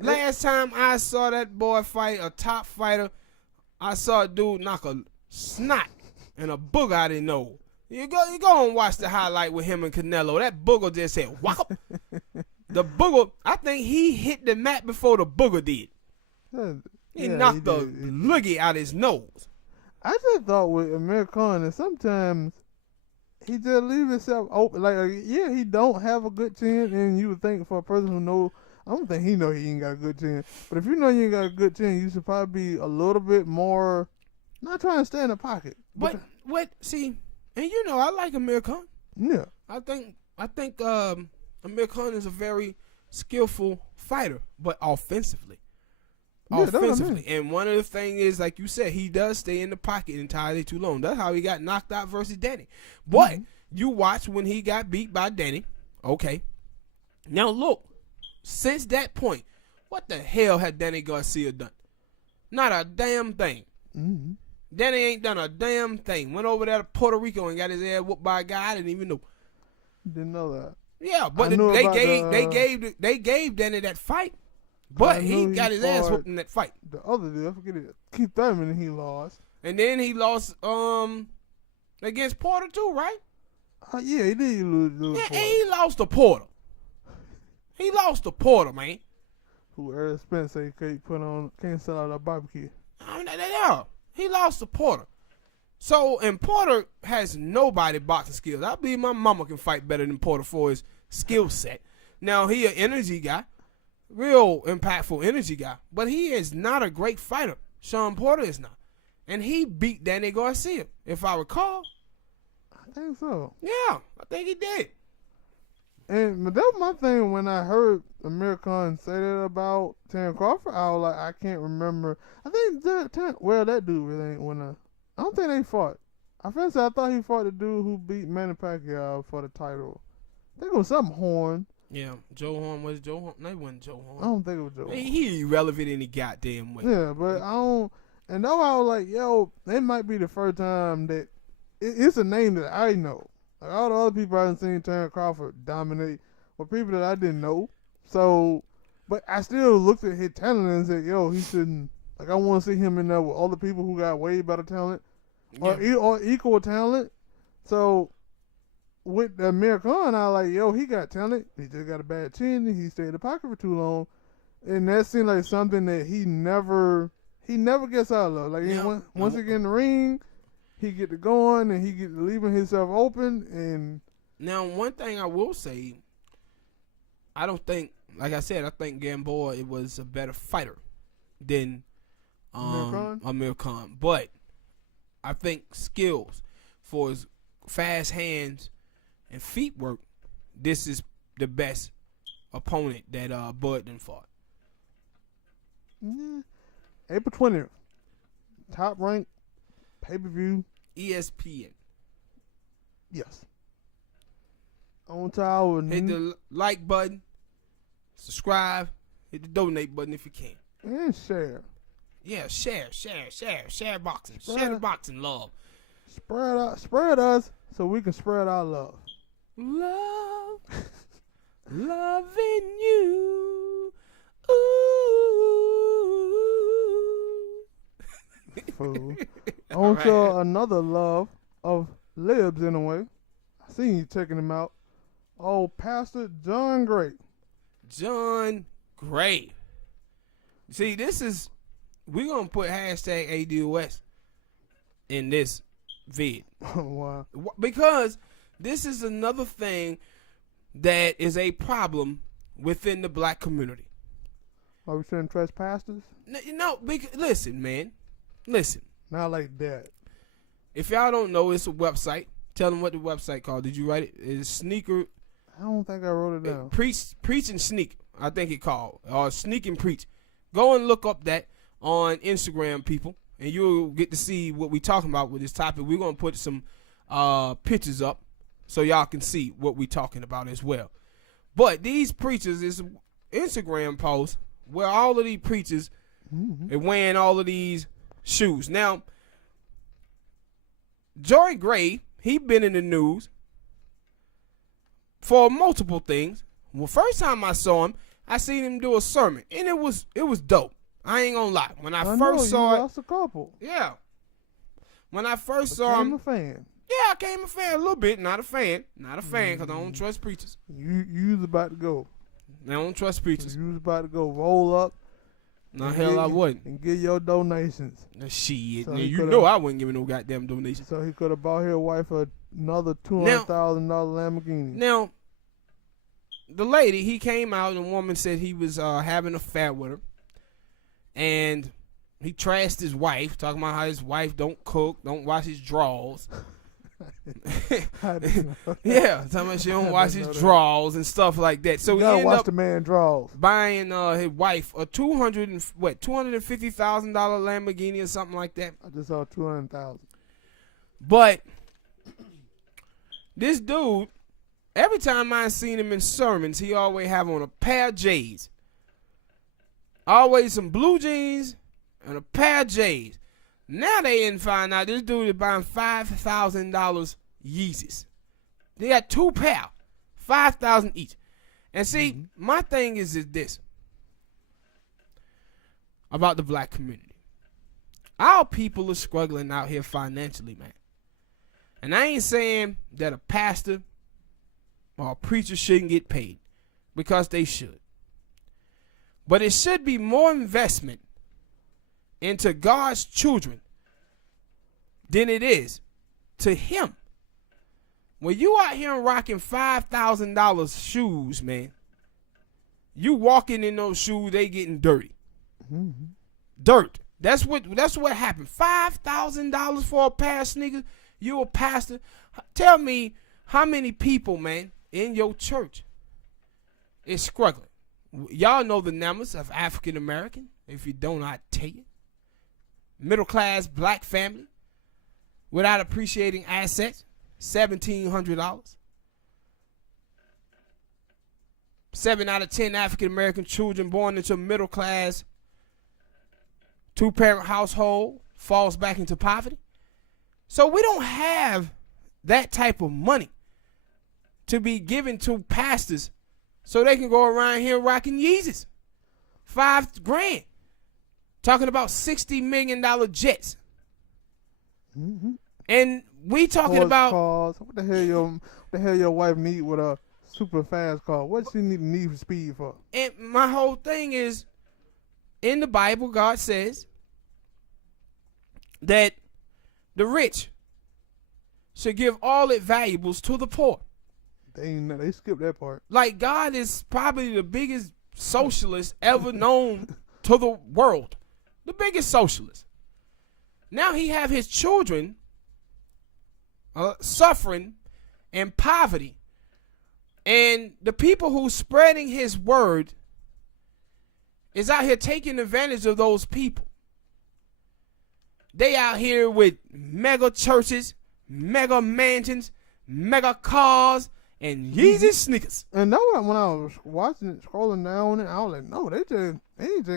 Last time I saw that boy fight a top fighter, I saw a dude knock a snot and a booger out his nose. You go and watch the highlight with him and Canelo. That booger just said, "Whop." The booger, I think he hit the mat before the booger did. He knocked the loogie out his nose. I just thought with Amir Khan that sometimes he just leave himself open. Like, yeah, he don't have a good chin, and you would think for a person who knows, I don't think he know he ain't got a good chin. But if you know you ain't got a good chin, you should probably be a little bit more, not trying to stay in the pocket. But see, and I like Amir Khan. Yeah. I think Amir Khan is a very skillful fighter, but offensively. Yeah, that's what I mean. And one of the things is, like you said, he does stay in the pocket entirely too long. That's how he got knocked out versus Danny. But you watch when he got beat by Danny. Okay. Now look, since that point, what the hell had Danny Garcia done? Not a damn thing. Mm-hmm. Danny ain't done a damn thing. Went over there to Puerto Rico and got his ass whooped by a guy I didn't even know. Didn't know that. Yeah, but they gave Danny that fight. But he got his ass whooped in that fight. The other dude, I forget it. Keith Thurman, he lost. And then he lost against Porter too, right? Yeah, he did lose. Yeah, and he lost to Porter. He lost to Porter, man. Who Eric Spence said he can't sell out a barbecue. I mean, yeah, he lost to Porter. So, and Porter has nobody boxing skills. I believe my mama can fight better than Porter for his skill set. Now, he an energy guy, real impactful energy guy, but he is not a great fighter. Sean Porter is not. And he beat Danny Garcia, if I recall. I think so. Yeah, I think he did. And that was my thing when I heard Amir Khan say that about Terence Crawford. I was like, I can't remember. I think that dude really ain't winner. I don't think they fought. I thought he fought the dude who beat Manny Pacquiao for the title. I think it was some Horn. Yeah, Joe Horn. Was Joe Horn? No, it wasn't Joe Horn. I don't think it was Joe Horn. He irrelevant any goddamn way. Yeah, but I don't. And though I was like, yo, it might be the first time that it's a name that I know. Like all the other people I haven't seen Terence Crawford dominate were people that I didn't know. So, but I still looked at his talent and said, yo, he shouldn't. Like I want to see him in there with other people who got way better talent or equal talent. So with Amir Khan, I was like, yo, he got talent. He just got a bad chin. He stayed in the pocket for too long, and that seemed like something that he never gets out of. Like once he get in the ring, he get to going and he get to leaving himself open. And now one thing I will say, I don't think, like I said, I think Gamboa was a better fighter than Amir Khan, but I think skills for his fast hands and feet work, this is the best opponent that Bud done fought. Yeah. April 20th, top ranked pay-per-view. ESPN. Yes. On to our hit the like button, subscribe, hit the donate button if you can. And share. Yeah, share boxing. Share the boxing love. Spread us so we can spread our love. Loving you. Ooh. Fool. On to another love of Libs in a way. I seen you checking him out. Oh, Pastor John Gray. John Gray. See, we're going to put hashtag ADOS in this vid. Wow. Because this is another thing that is a problem within the black community. Are we saying trust pastors? No, listen, man. Listen. Not like that. If y'all don't know, it's a website. Tell them what the website called. Did you write it? It's Sneaker. I don't think I wrote it down. Preach and Sneak, I think it called. Or Sneak and Preach. Go and look up that on Instagram, people, and you'll get to see what we're talking about with this topic. We're going to put some pictures up so y'all can see what we're talking about as well. But these preachers is Instagram posts where all of these preachers are wearing all of these shoes. Now, Joey Gray, he been in the news for multiple things. Well, first time I saw him, I seen him do a sermon, and it was dope. I ain't gonna lie. When I first saw it, lost a couple. Yeah. When I first saw him, a fan. Yeah, I came a fan a little bit. Not a fan, because I don't trust preachers. You was about to go. I don't trust preachers. You was about to go roll up. No, hell I wouldn't. And get your donations. Shit. So you know I wouldn't give no goddamn donations. So he could have bought his wife another $200,000 Lamborghini. Now, the lady, he came out and the woman said he was having an affair with her. And he trashed his wife, talking about how his wife don't cook, don't wash his drawers. Yeah, talking about she don't wash his drawers and stuff like that. So you he gotta ended watch up the man draws. buying his wife a $250,000 Lamborghini or something like that. I just saw 200,000. But this dude, every time I seen him in sermons, he always have on a pair of J's. Always some blue jeans and a pair of J's. Now they didn't find out this dude is buying $5,000 Yeezys. They got 2 pair, $5,000 each. And see, my thing is this about the black community. Our people are struggling out here financially, man. And I ain't saying that a pastor or a preacher shouldn't get paid, because they should. But it should be more investment into God's children than it is to him. When you out here rocking $5,000 shoes, man, you walking in those shoes, they getting dirty. Mm-hmm. Dirt. That's what happened. $5,000 for a pair of sneakers. You a pastor. Tell me how many people, man, in your church is struggling. Y'all know the numbers of African American. If you don't, I tell you. Middle class black family without appreciating assets, $1,700. 7 out of 10 African American children born into middle class 2-parent household falls back into poverty. So we don't have that type of money to be given to pastors so they can go around here rocking Yeezys. $5,000. Talking about $60 million jets. Mm-hmm. And we talking about cars. What the hell your wife need with a super fast car? What she need for speed for? And my whole thing is, in the Bible, God says that the rich should give all its valuables to the poor. They skipped that part. Like, God is probably the biggest socialist ever known to the world. The biggest socialist. Now he have his children suffering in poverty. And the people who spreading his word is out here taking advantage of those people. They out here with mega churches, mega mansions, mega cars, and Yeezy sneakers. And that when I was watching it, scrolling down it, I was like, no, they just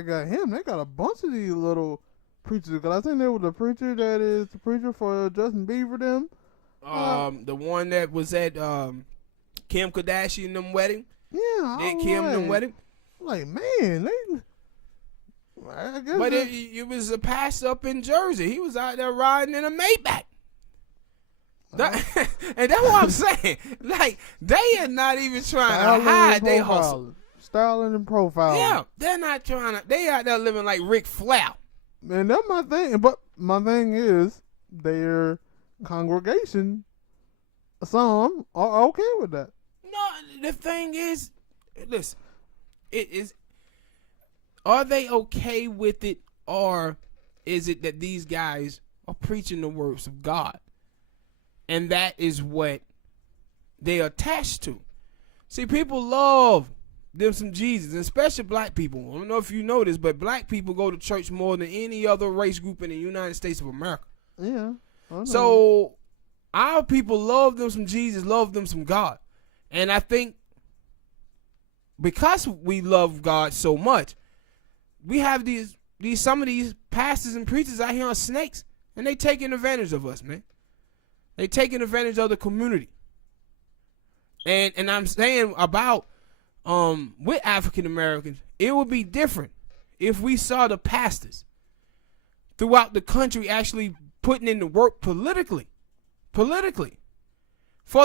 got him. They got a bunch of these little preachers. Because I think there was a preacher that is the preacher for Justin Bieber them. The one that was at Kim Kardashian them wedding. Yeah, Did Kim them wedding? Like, man, I guess. But it was a pastor up in Jersey. He was out there riding in a Maybach. And that's what I'm saying. Like, they are not even trying to hide their hustle. Styling and profiling. Yeah, they're not trying to. They out there living like Ric Flair. And that's my thing. But my thing is, their congregation, some are okay with that. No, the thing is, listen, are they okay with it, or is it that these guys are preaching the words of God? And that is what they are attached to. See, people love them some Jesus, especially black people. I don't know if you know this, but black people go to church more than any other race group in the United States of America. Yeah. So our people love them some Jesus, love them some God. And I think because we love God so much, we have some of these pastors and preachers out here on snakes, and they taking advantage of us, man. They taking advantage of the community. And I'm saying about with African Americans, it would be different if we saw the pastors throughout the country actually putting in the work politically for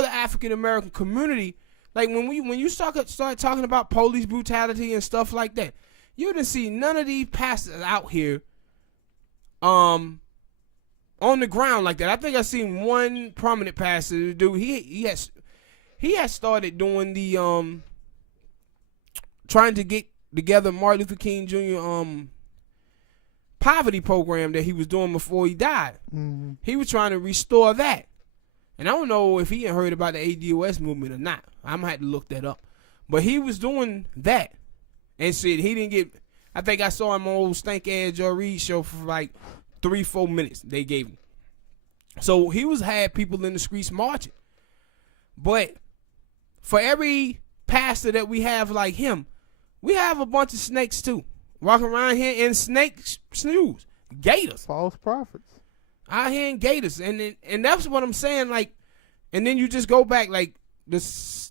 the African American community. Like when you start talking about police brutality and stuff like that, you didn't see none of these pastors out here on the ground like that. I think I seen one prominent pastor do. He has started doing the trying to get together Martin Luther King Jr. Poverty program that he was doing before he died. Mm-hmm. He was trying to restore that. And I don't know if he had heard about the ADOS movement or not. I'm going to have to look that up. But he was doing that. And said he didn't get, I think I saw him on old stank ass Joe Reed show for like 3-4 minutes they gave him. So he had people in the streets marching. But for every pastor that we have like him, we have a bunch of snakes too. Walking around here in snake snooze. Gators. False prophets. Out here in gators. And that's what I'm saying. Like, and then you just go back, like,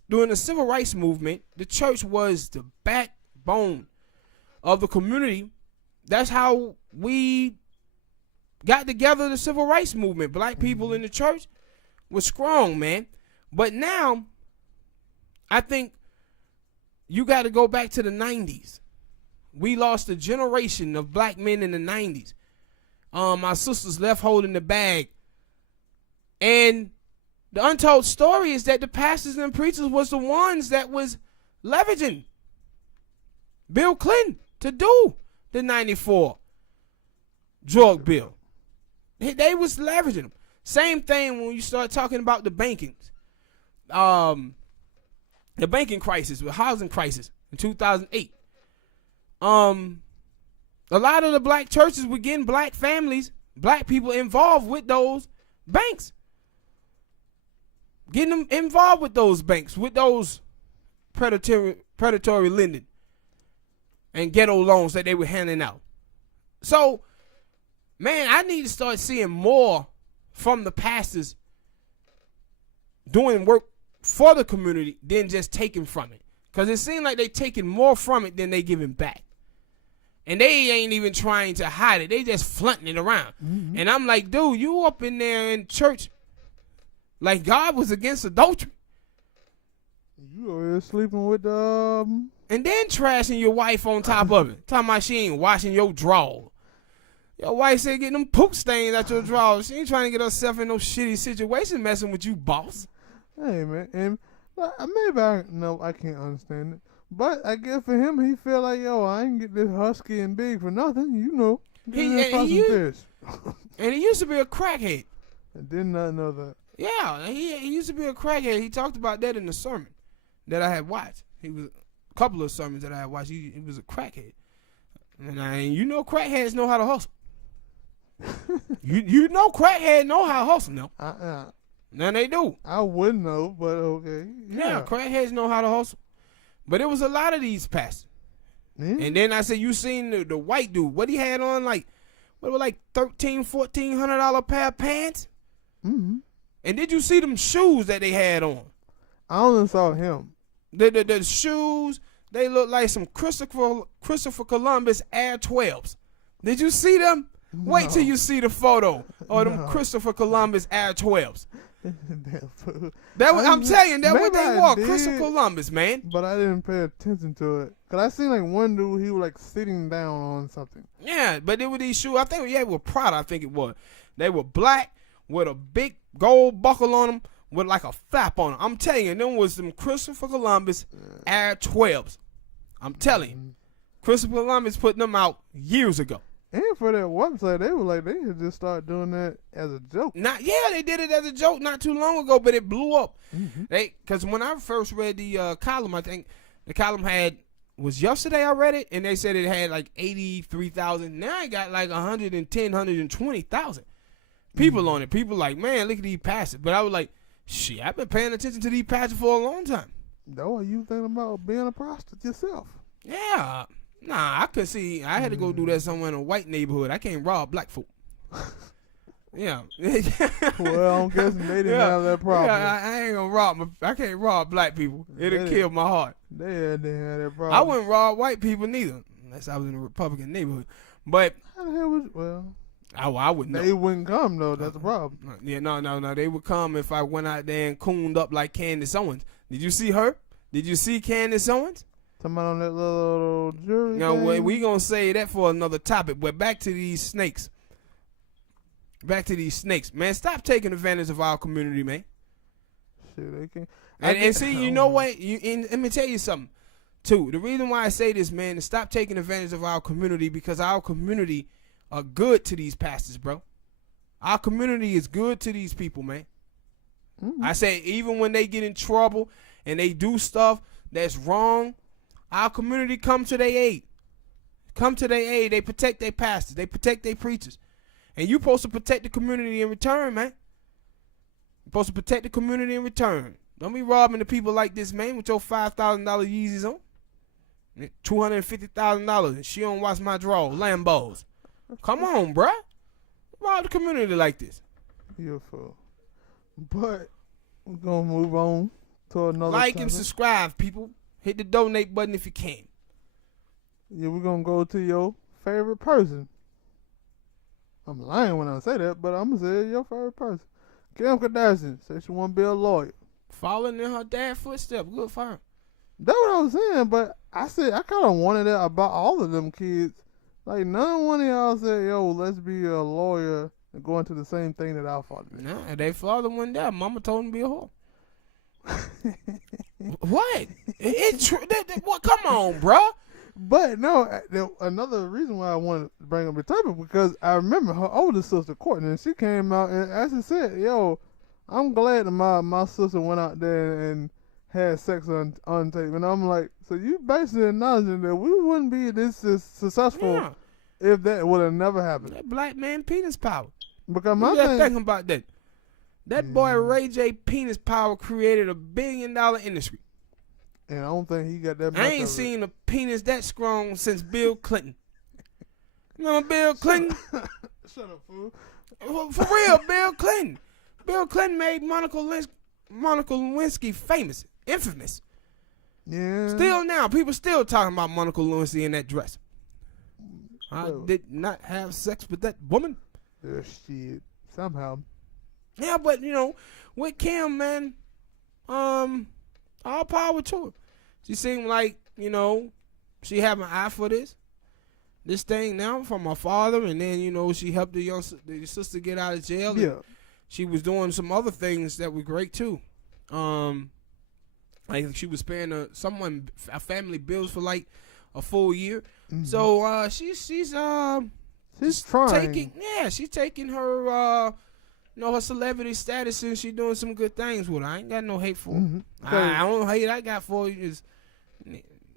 during the civil rights movement, the church was the backbone of the community. That's how we got together the civil rights movement. Black people in the church were strong, man. But now, I think you got to go back to the 90s. We lost a generation of black men in the 90s. My sisters left holding the bag. And the untold story is that the pastors and preachers was the ones that was leveraging Bill Clinton to do the 94 drug bill. They was leveraging them. Same thing when you start talking about the bankings. The banking crisis, the housing crisis in 2008. A lot of the black churches were getting black families, black people involved with those banks. Getting them involved with those banks, with those predatory lending and ghetto loans that they were handing out. So, man, I need to start seeing more from the pastors doing work for the community than just taking from it. Because it seems like they taking more from it than they giving back. And they ain't even trying to hide it. They just flaunting it around. Mm-hmm. And I'm like, dude, you up in there in church like God was against adultery. You over here sleeping with and then trashing your wife on top of it. Talking about she ain't washing your drawers. Your wife said getting them poop stains out your drawers. She ain't trying to get herself in no shitty situation messing with you, boss. Hey, man. And maybe I can't understand it. But I guess for him, he feel like, yo, I ain't get this husky and big for nothing, you know. And he used to be a crackhead. I did not know that. Yeah, he used to be a crackhead. He talked about that in the sermon that I had watched. He was a couple of sermons that I had watched. He was a crackhead. And you know crackheads know how to hustle. you know crackheads know how to hustle now. Now they do. I wouldn't know, but okay. Yeah, crackheads know how to hustle. But it was a lot of these pastors. Yeah. And then I said, you seen the white dude. What he had on, like, what were like $1,300, $1,400 pair of pants? Mm-hmm. And did you see them shoes that they had on? I only saw him. The shoes, they look like some Christopher Columbus Air 12s. Did you see them? No. Wait till you see the photo of them Christopher Columbus Air 12s. I'm telling you, that's what they wore, Christopher Columbus, man. But I didn't pay attention to it. Because I seen like one dude, he was like sitting down on something. Yeah, but they were these shoes, I think, they were Prada, I think it was. They were black with a big gold buckle on them with like a flap on them. I'm telling you, them was some Christopher Columbus Air 12s. I'm telling you. Christopher Columbus put them out years ago. And for that website, they were like, they had just started doing that as a joke. They did it as a joke not too long ago, but it blew up. Mm-hmm. Because when I first read the column, I think the column was yesterday I read it, and they said it had like 83,000. Now it got like 110, 120,000 people on it. People like, man, look at these pastors. But I was like, shit, I've been paying attention to these pastors for a long time. No, you thinking about being a prostitute yourself? Yeah. Nah, I could see. I had to go do that somewhere in a white neighborhood. I can't rob black folk. Yeah. Well, I'm guessing they didn't have that problem. Yeah, I ain't gonna rob. I can't rob black people. It'll kill my heart. They didn't have that problem. I wouldn't rob white people neither, unless I was in a Republican neighborhood. But how the hell was I wouldn't. They wouldn't come though. That's the problem. Yeah, no. They would come if I went out there and cooned up like Candace Owens. Did you see her? Did you see Candace Owens? Somebody on that little jury. No, we gonna say that for another topic. But back to these snakes. Man, stop taking advantage of our community, man. Shit, they can't. And see, you know what? Let me tell you something, too. The reason why I say this, man, is stop taking advantage of our community, because our community are good to these pastors, bro. Our community is good to these people, man. I say even when they get in trouble and they do stuff that's wrong, our community come to their aid. Come to their aid. They protect their pastors. They protect their preachers. And you supposed to protect the community in return, man. You're supposed to protect the community in return. Don't be robbing the people like this, man, with your $5,000 Yeezys on. $250,000 and she don't watch my draw. Lambos. Come on, bruh. Rob the community like this. Beautiful. But we're going to move on to another Like topic. and subscribe, people. Hit the donate button if you can. Yeah, we're going to go to your favorite person. I'm lying when I say that, but I'm going to say your favorite person. Kim Kardashian says she want to be a lawyer. Following in her dad's footsteps. Good for her. That's what I was saying, but I said I kind of wanted that about all of them kids. Like, none one of y'all said, yo, let's be a lawyer and go into the same thing that our father did. Nah, they father went there. Mama told him to be a whore. What? It's true. What? Come on, bruh. But no, another reason why I wanted to bring up the topic, because I remember her older sister, Courtney, and she came out and actually said, yo, I'm glad that my sister went out there and had sex on tape. And I'm like, so you basically acknowledging that we wouldn't be this successful if that would have never happened. That black man penis power. Because You my just thing, thinking about that. That boy Ray J penis power created $1 billion industry. and I don't think he got that much I of ain't it. seen a penis that strong since Bill Clinton. Remember Bill Clinton? Shut up, fool. For real, Bill Clinton. Bill Clinton made Monica Lewinsky famous, infamous. Yeah. Still now, people still talking about Monica Lewinsky in that dress. I Well. did not have sex with that woman. Yeah, shit. Somehow. Yeah, but with Kim, man, all power to her. She seemed like, she have an eye for this thing now from her father, and then, she helped the sister get out of jail. Yeah. She was doing some other things that were great too. Like she was paying a family bills for like a full year. Mm-hmm. So she's trying. she's taking her her celebrity status, and she's doing some good things with her. I ain't got no hate for her. Mhm. I don't hate I got for you is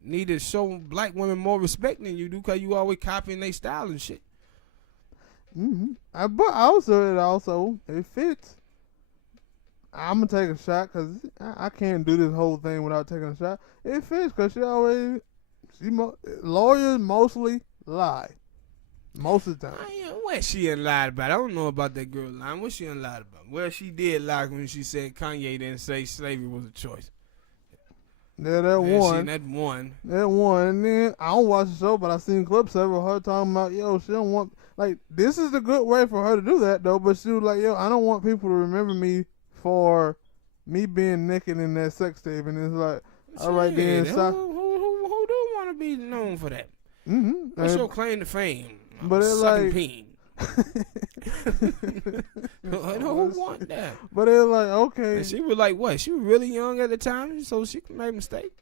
need to show black women more respect than you do, because you always copying their style and shit. But also it fits. I'm gonna take a shot because I can't do this whole thing without taking a shot. It fits because lawyers mostly lie most of the time. What she done lied about? I don't know about that girl lying. What she done lied about? Well, she did lie when she said Kanye didn't say slavery was a choice. Yeah, that one. That one. And then I don't watch the show, but I seen clips of her talking about, yo, she don't want, like, this is the good way for her to do that, though, but she was like, yo, I don't want people to remember me for me being naked in that sex tape. And it's like, all right, then. Who do want to be known for that? What's your claim to fame? But it's Sucking like, peen. Who want that? but it's like, okay. And she was like, what? She was really young at the time, so she could make a mistake.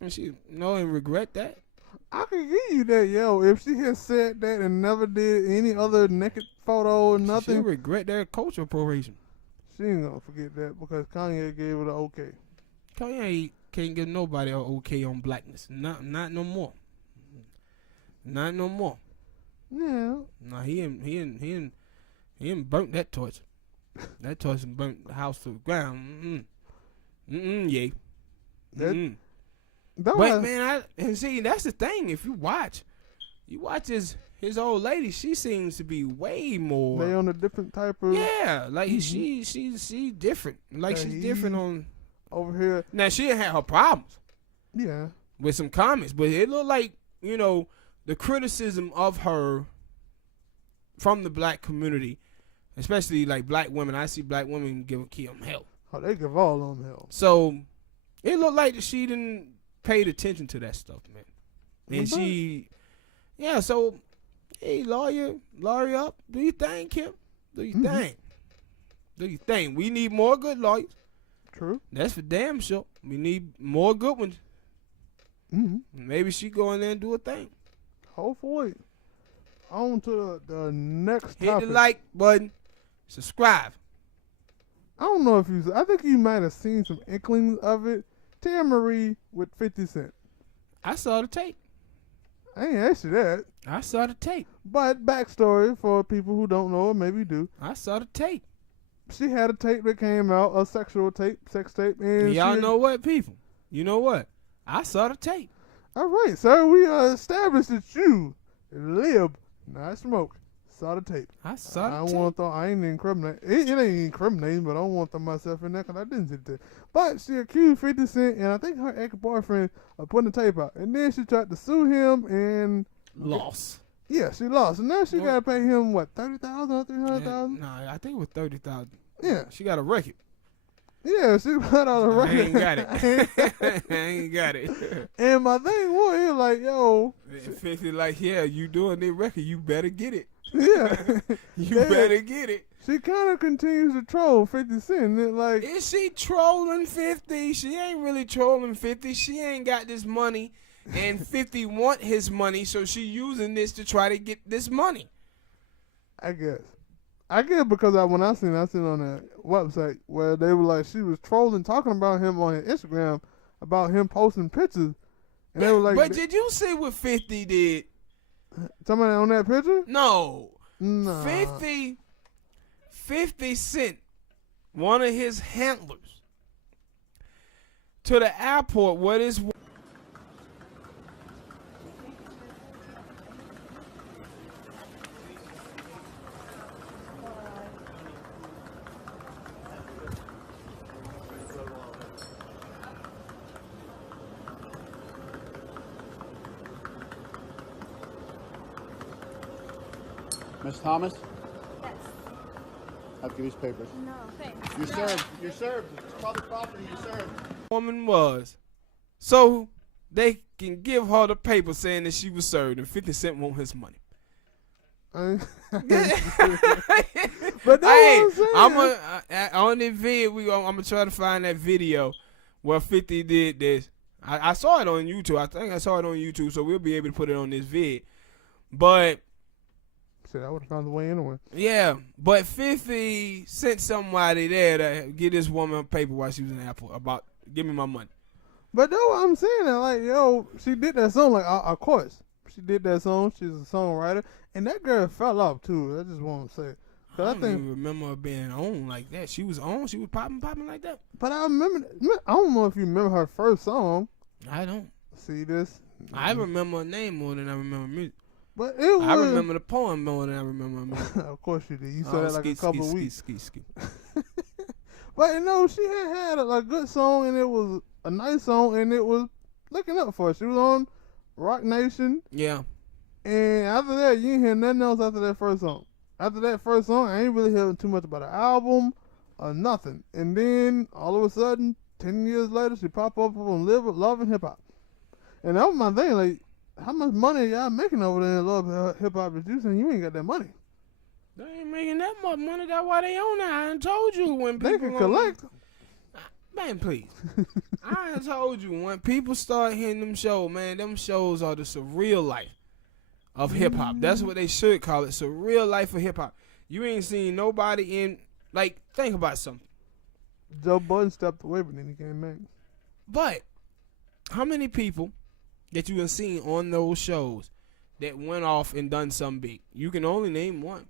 And she and regret that. I can give you that, yo. If she had said that and never did any other naked photo or nothing, She regret that cultural appropriation. she ain't gonna forget that because Kanye gave her the okay. Kanye can't give nobody an okay on blackness. Not no more. Not no more. Yeah. Nah, he ain't burnt that torch. That torch and burnt the house to the ground. Yeah. But man, that's the thing. If you watch his old lady. She seems to be way more. They on a different type of. Yeah, like she different. Like she's different on over here. Now she had her problems. Yeah. With some comments, but it looked like the criticism of her from the black community, especially like black women. I see black women give Kim hell. Oh, they give all of them hell. So it looked like she didn't pay attention to that stuff, man. And so hey, lawyer up. Do you think, Kim? Do you think? Do you think? We need more good lawyers. True. That's for damn sure. We need more good ones. Maybe she go in there and do a thing. Hopefully. On to the next Hit topic. the like button. Subscribe. I don't know if I think you might have seen some inklings of it. Tia Marie with 50 Cent. I saw the tape. I ain't asked you that. I saw the tape. But backstory for people who don't know or maybe do. I saw the tape. She had a tape that came out, a sexual tape, sex tape. And y'all know what, people? You know what? I saw the tape. All right, sir. We established that you, Lib, not Smoke, saw the tape. I saw the tape. I ain't incriminating. It ain't incriminating, but I don't want to throw myself in there because I didn't see the tape. But she accused 50 Cent and I think her ex-boyfriend of putting the tape out. And then she tried to sue him and lost. Yeah, she lost. And now she got to pay him, what, $30,000 or $300,000? No, I think it was $30,000. Yeah. She got a record. Yeah, she got out a record. I ain't got it. I ain't got it. And my thing was, like, yo. 50 like, yeah, you doing that record, you better get it. Yeah. You better get it. She kind of continues to troll 50 Cent. Like, is she trolling 50? She ain't really trolling 50. She ain't got this money. And 50 want his money, so she using this to try to get this money. I guess because when I seen on that website where they were like, she was trolling, talking about him on his Instagram, about him posting pictures. And they were like, but did you see what 50 did? Somebody on that picture? No. Nah. 50 sent one of his handlers to the airport where this Miss Thomas? Yes. I'll give you these papers. No, thanks. You're served. You're served. It's public property. You're served. woman was. So they can give her the paper saying that she was served and 50 Cent want his money. But hey, I'm on the vid, I'm gonna try to find that video where 50 did this. I saw it on YouTube. I think I saw it on YouTube, so we'll be able to put it on this vid. But shit, I would have found the way anyway. yeah, but 50 sent somebody there to get this woman paper while she was in the airport about give me my money. But though I'm saying that, like, yo, she did that song, like, of course, she did that song. She's a songwriter, and that girl fell off too. I just want to say, I don't even remember her being on like that. She was on. She was popping like that. But I remember. I don't know if you remember her first song. I don't. See this? I remember her name more than I remember music. But it was. I remember the poem more than I remember music. Of course you did. You said that like a couple of weeks. Ski. But you know, she had a good song, and it was a nice song, and it was looking up for her. She was on Rock Nation. Yeah. And after that, you ain't hear nothing else after that first song. After that first song, I ain't really hearing too much about the album or nothing. And then all of a sudden, 10 years later, she pop up on Love and Hip Hop. And that was my thing, like, how much money y'all making over there in Love Hip Hop that you saying you ain't got that money? They ain't making that much money. That's why they own that. I done told you when people they can collect. Man, please. I done told you when people start hitting them shows, man, them shows are the surreal life of hip hop. That's what they should call it. Surreal life of hip hop. You ain't seen nobody in, like, think about something. Joe Budden stepped away, but then he came back. But how many people that you have seen on those shows that went off and done something big? You can only name one.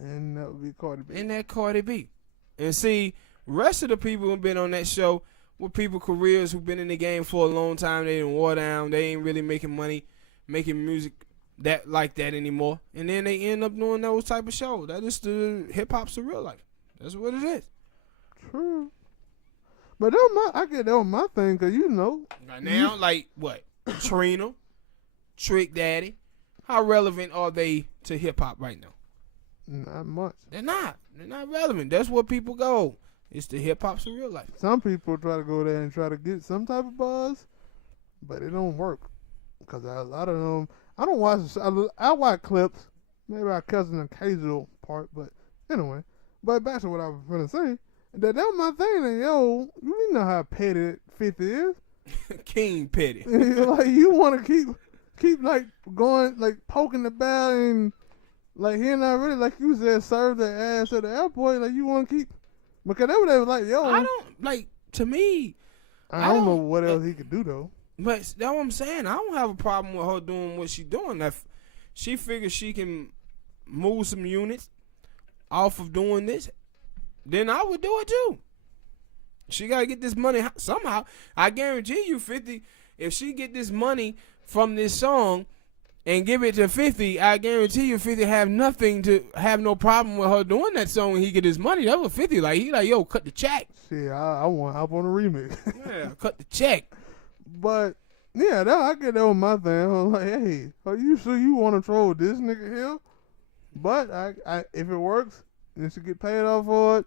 And that would be Cardi B. And that Cardi B. And see, rest of the people who've been on that show were people careers who've been in the game for a long time. They didn't wore down. They ain't really making money, making music that like that anymore. And then they end up doing those type of shows. That is the hip hop's the real life. That's what it is. True. But I get that on my thing, because you know. Right now, like what? Trina, Trick Daddy. How relevant are they to hip hop right now? Not much. They're not. They're not relevant. That's where people go. It's the hip hop's the real life. Some people try to go there and try to get some type of buzz, but it don't work. Because a lot of them, I don't watch. I watch clips. Maybe I catch an occasional part, but anyway. But back to what I was going to say. That was my thing. And yo, you know how petty 50 is. King Petty. Like, you want to keep like going, like poking the bear, and like he not really, like you said, serve the ass at the airport. Like, you want to keep Because that was like, yo. I don't like. To me, I don't know what else he could do though. But that's what I'm saying. I don't have a problem with her doing what she's doing. If she figures she can move some units off of doing this, then I would do it too. She got to get this money somehow. I guarantee you 50, if she get this money from this song and give it to 50, I guarantee you 50 have no problem with her doing that song when he get his money. That was 50. Like, he like, yo, cut the check. Shit, I want to hop on a remix. Yeah, cut the check. But, yeah, I get that with my thing. I was like, hey, are you sure you want to troll this nigga here? But I if it works, then she get paid off for it.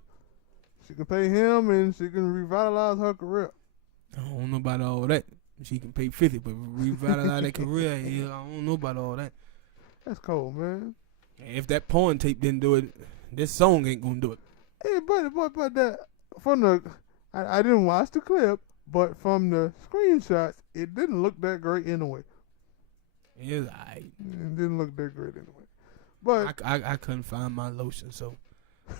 She can pay him, and she can revitalize her career. I don't know about all that. She can pay 50, but revitalize that career, yeah, I don't know about all that. That's cool, man. If that porn tape didn't do it, this song ain't gonna do it. Hey, but that from the, I didn't watch the clip, but from the screenshots, it didn't look that great anyway. It's alright. It didn't look that great anyway. But I couldn't find my lotion, so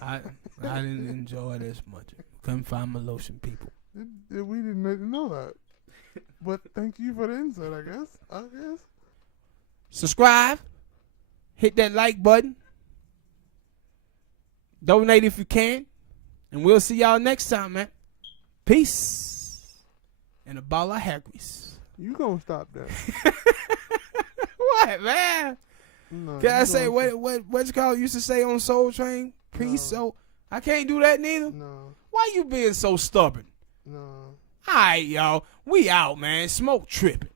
I didn't enjoy it as much. Couldn't find my lotion, people. we didn't know that. But thank you for the insight, I guess. Subscribe. Hit that like button. Donate if you can. And we'll see y'all next time, man. Peace. And a ball of hair grease. You gonna stop that. What, man? No, Can I say what's called used to say on Soul Train? Peace. No. So I can't do that neither? No. Why you being so stubborn? No. All right, y'all. We out, man. Smoke tripping.